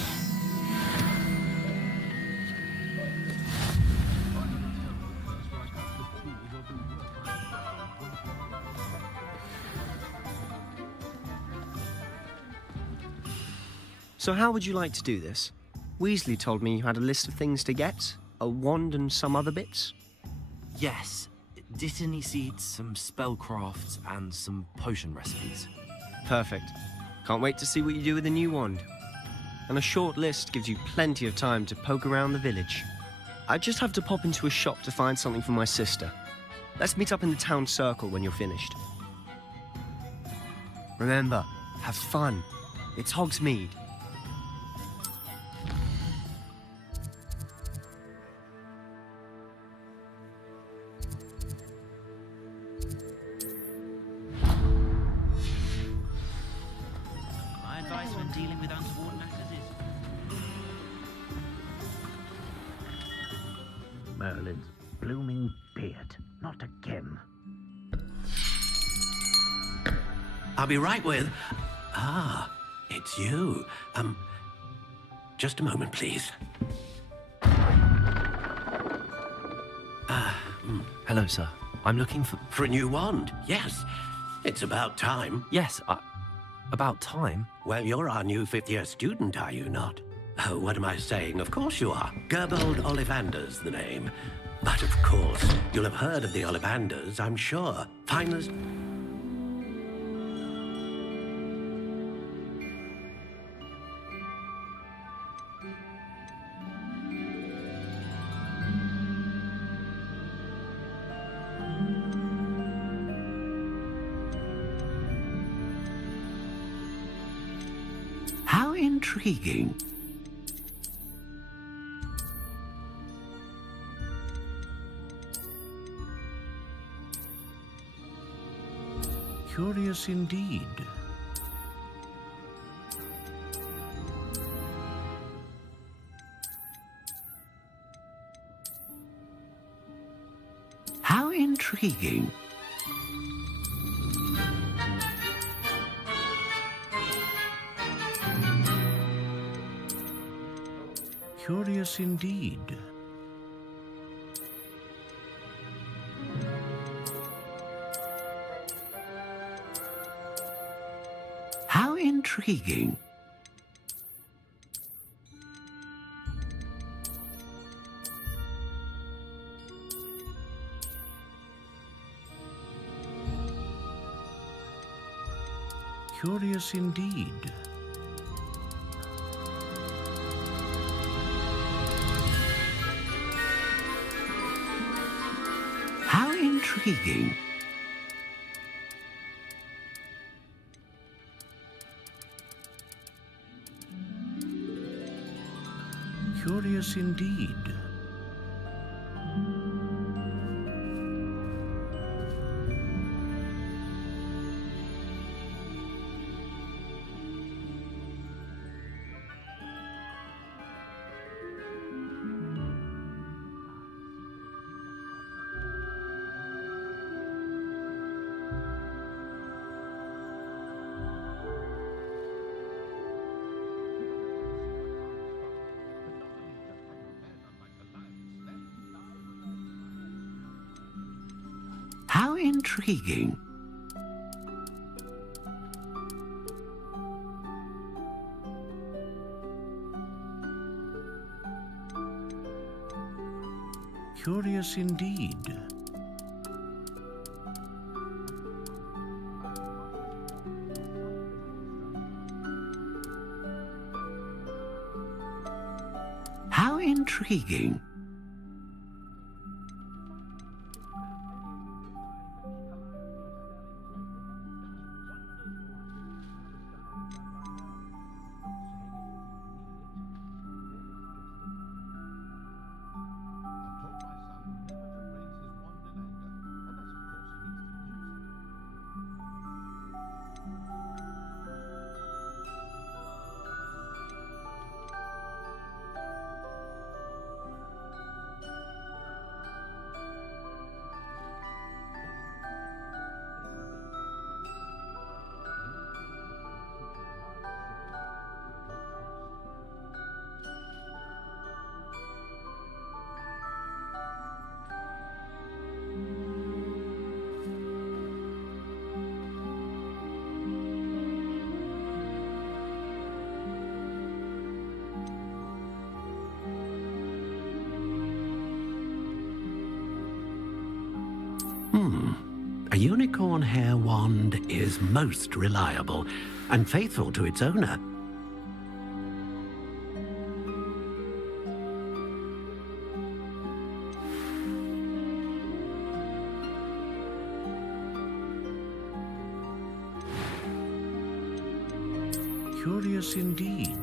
So how would you like to do this? Weasley told me you had a list of things to get, a wand and some other bits. Yes. Dittany seeds, some spellcrafts, and some potion recipes. Perfect. Can't wait to see what you do with the new wand. And a short list gives you plenty of time to poke around the village. I just have to pop into a shop to find something for my sister. Let's meet up in the town circle when you're finished. Remember, have fun. It's Hogsmeade. Merlin's blooming beard, not again. I'll be right with... Ah, it's you. Just a moment, please. Hello, sir. I'm looking for... For a new wand, yes. It's about time. Yes, about time? Well, you're our new fifth-year student, are you not? Oh, what am I saying? Of course you are. Gerbold Ollivander's the name. But of course, you'll have heard of the Ollivanders, I'm sure. Finest... How intriguing. Curious indeed. How intriguing. Curious indeed. How intriguing. Curious indeed. How intriguing. Curious indeed. How intriguing. Curious indeed. How intriguing. A unicorn hair wand is most reliable and faithful to its owner. Curious indeed.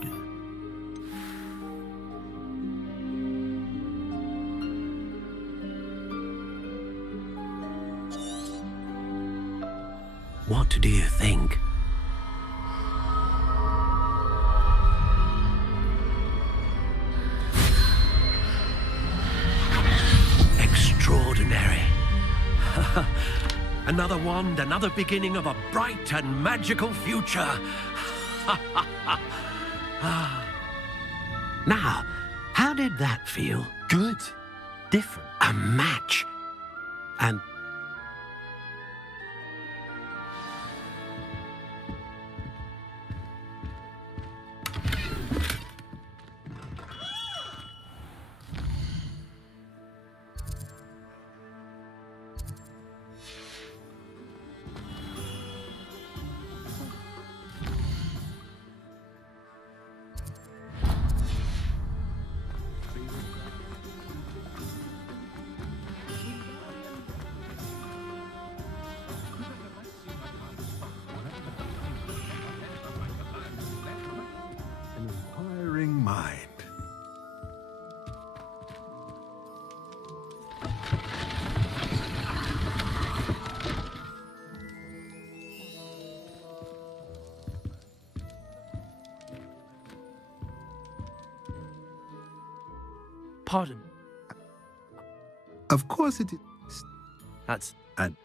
What do you think? Extraordinary. Another wand, another beginning of a bright and magical future. Now, how did that feel? Good. Different. A match. And Mind. Pardon. Of course it is. That's... And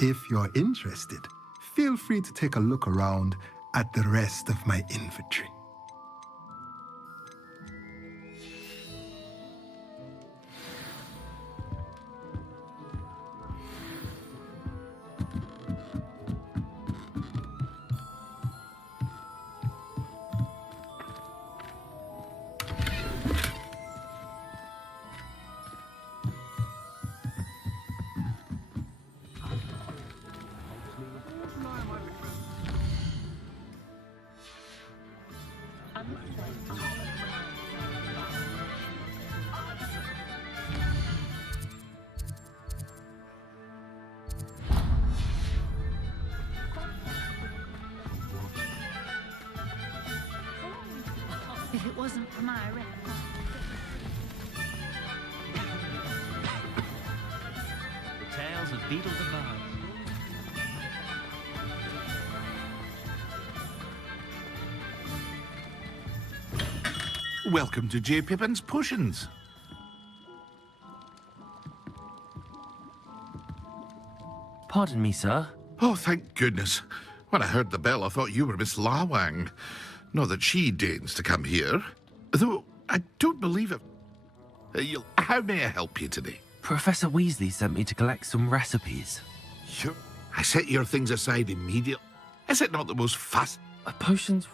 if you're interested, feel free to take a look around at the rest of my inventory. If it wasn't for my arrest. The tales of beetles and bugs. Welcome to J. Pippin's Potions. Pardon me, sir. Oh, thank goodness. When I heard the bell, I thought you were Miss Lawang. Not that she deigns to come here. Though, I don't believe it. How may I help you today? Professor Weasley sent me to collect some recipes. Sure. I set your things aside immediately. Is it not the most fast? Potions?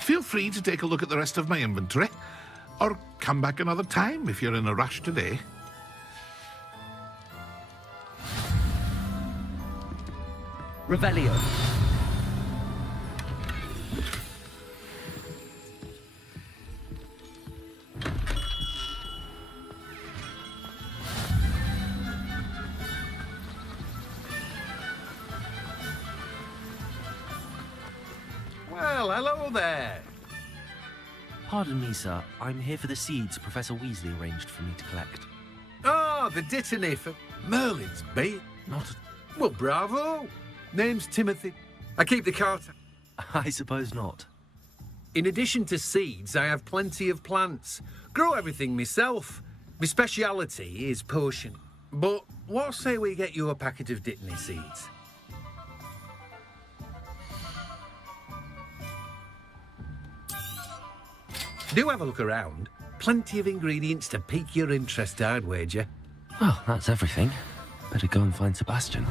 Feel free to take a look at the rest of my inventory, or come back another time if you're in a rush today. Revelio. Well, hello there. Pardon me, sir. I'm here for the seeds Professor Weasley arranged for me to collect. Ah, the dittany for Merlin's bait. Not Well, bravo. Name's Timothy. I keep the cart. I suppose not. In addition to seeds, I have plenty of plants. Grow everything myself. My speciality is potion. But what say we get you a packet of dittany seeds? Do have a look around. Plenty of ingredients to pique your interest, I'd wager. Well, that's everything. Better go and find Sebastian.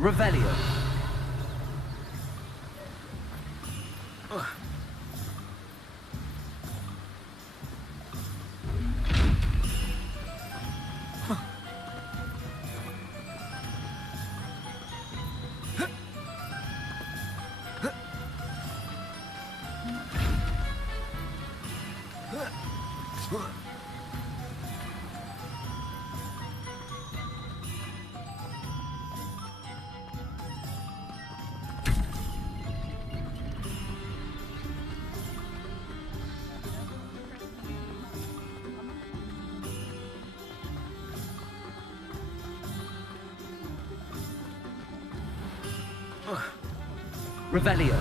Revelio. Revelio.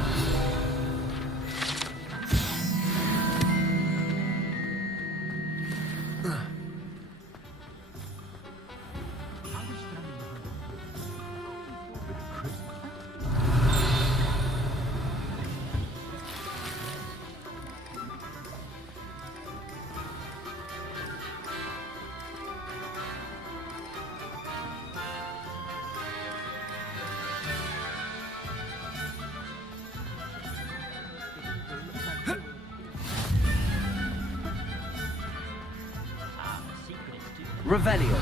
Revelio.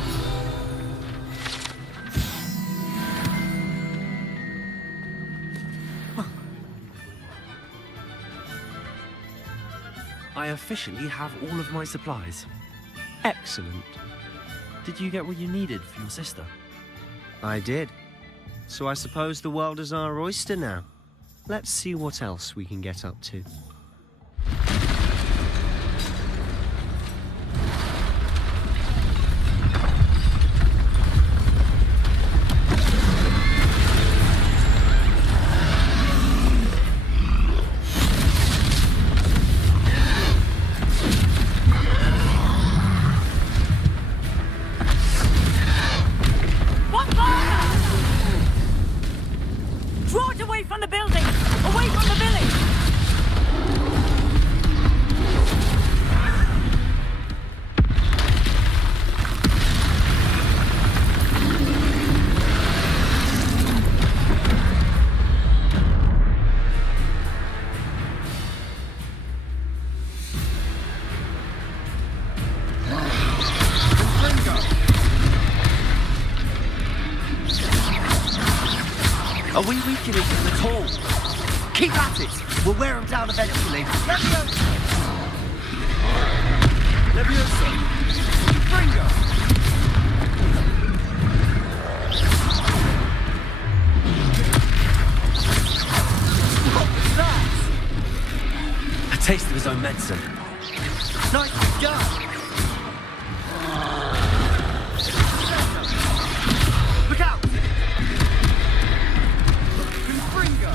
I officially have all of my supplies. Excellent. Did you get what you needed for your sister? I did. So I suppose the world is our oyster now. Let's see what else we can get up to. Are we weakening them at all? Keep at it! We'll wear them down eventually. Leviosa! Fringo! What was that? A taste of his own medicine. Nicely done! Look out! Fringo!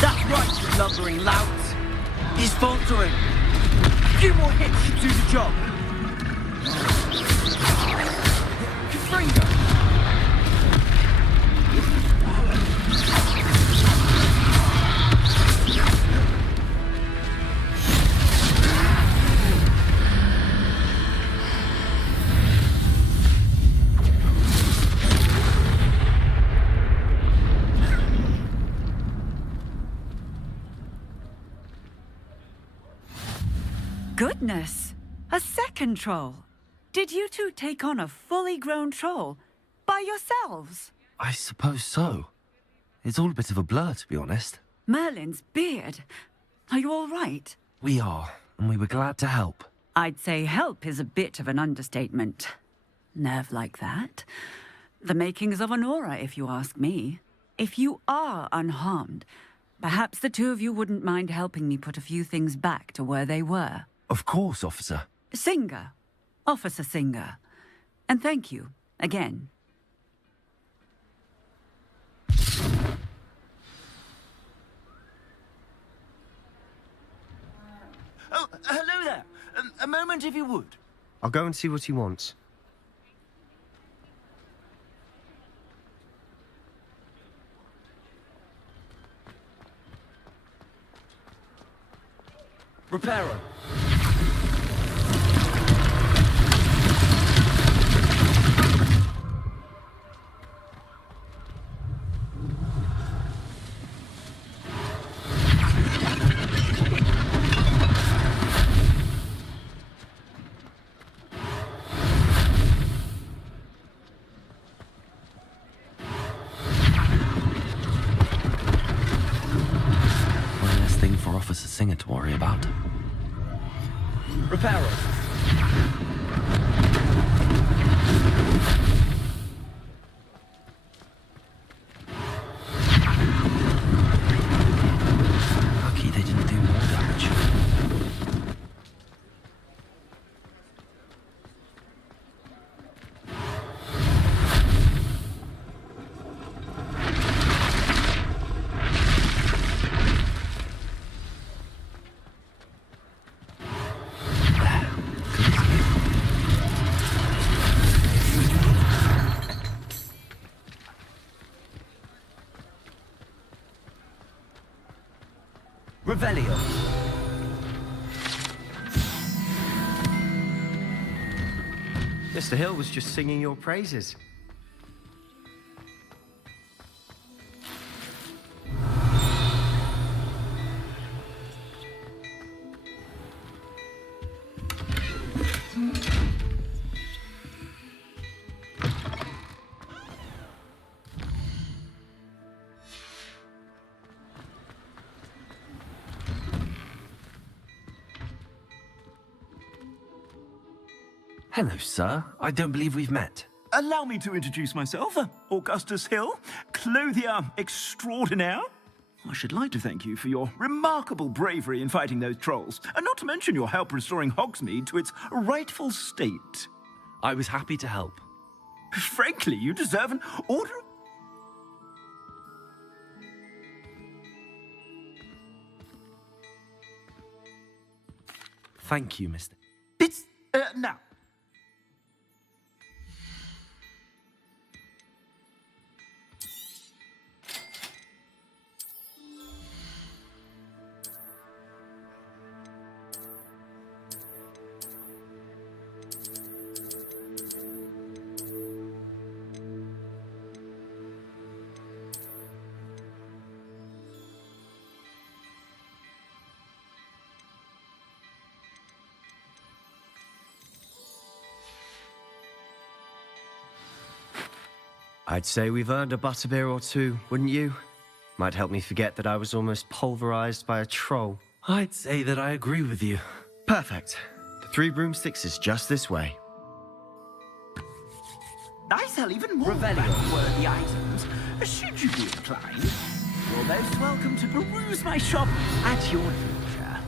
That's right, you lumbering lout. He's faltering. A few more hits should do the job. Fringo. Goodness! A second troll! Did you two take on a fully grown troll? By yourselves? I suppose so. It's all a bit of a blur, to be honest. Merlin's beard. Are you all right? We are, and we were glad to help. I'd say help is a bit of an understatement. Nerve like that. The makings of an aura, if you ask me. If you are unharmed, perhaps the two of you wouldn't mind helping me put a few things back to where they were. Of course, officer. Singer. Officer Singer. And thank you, again. Oh, hello there. A moment, if you would. I'll go and see what he wants. Reparo. One less thing for Officer Singer to worry about. Reparo. Lucky they didn't do more damage. Revelio. Mr. Hill was just singing your praises. Hello, sir. I don't believe we've met. Allow me to introduce myself, Augustus Hill, clothier extraordinaire. I should like to thank you for your remarkable bravery in fighting those trolls, and not to mention your help restoring Hogsmeade to its rightful state. I was happy to help. Frankly, you deserve an order. Thank you, Mr. It's, now. I'd say we've earned a butterbeer or two, wouldn't you? Might help me forget that I was almost pulverized by a troll. I'd say that I agree with you. Perfect. The 3 broomsticks is just this way. I sell even more value-worthy items, should you be inclined. You're most welcome to peruse my shop at your leisure.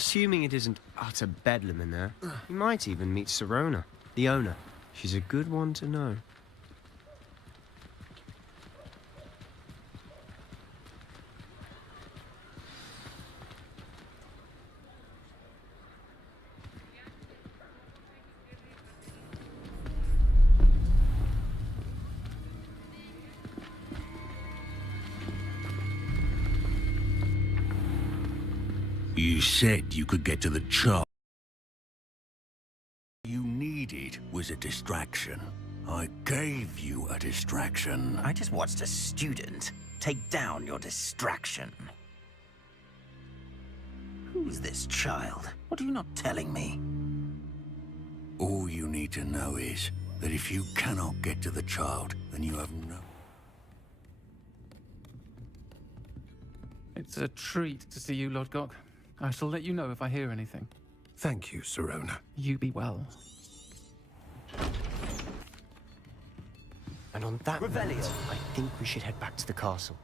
Assuming it isn't utter bedlam in there, you might even meet Sirona, the owner. She's a good one to know. You said you could get to the child. You needed was a distraction. I gave you a distraction. I just watched a student take down your distraction. Who's this child? What are you not telling me? All you need to know is that if you cannot get to the child, then you have no... It's a treat to see you, Lord Gok. I shall let you know if I hear anything. Thank you, Sirona. You be well. And on that note, I think we should head back to the castle.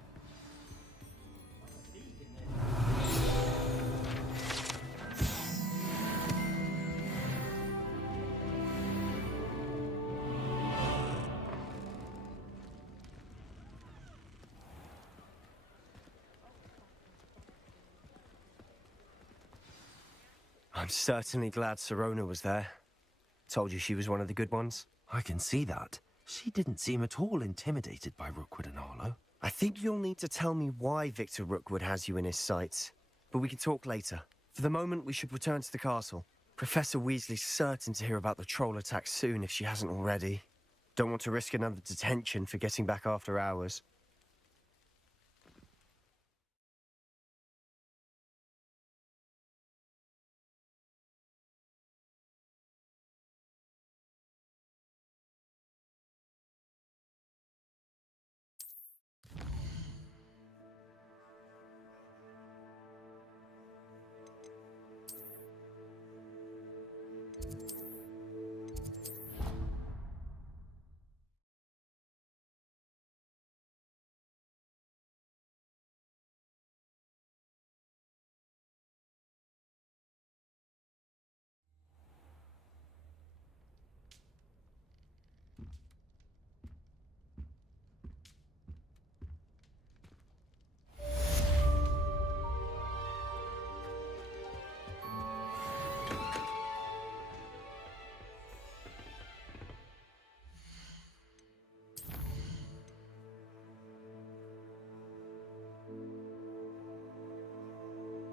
I'm certainly glad Sirona was there. Told you she was one of the good ones. I can see that. She didn't seem at all intimidated by Rookwood and Arlo. I think you'll need to tell me why Victor Rookwood has you in his sights. But we can talk later. For the moment, we should return to the castle. Professor Weasley's certain to hear about the troll attack soon if she hasn't already. Don't want to risk another detention for getting back after hours.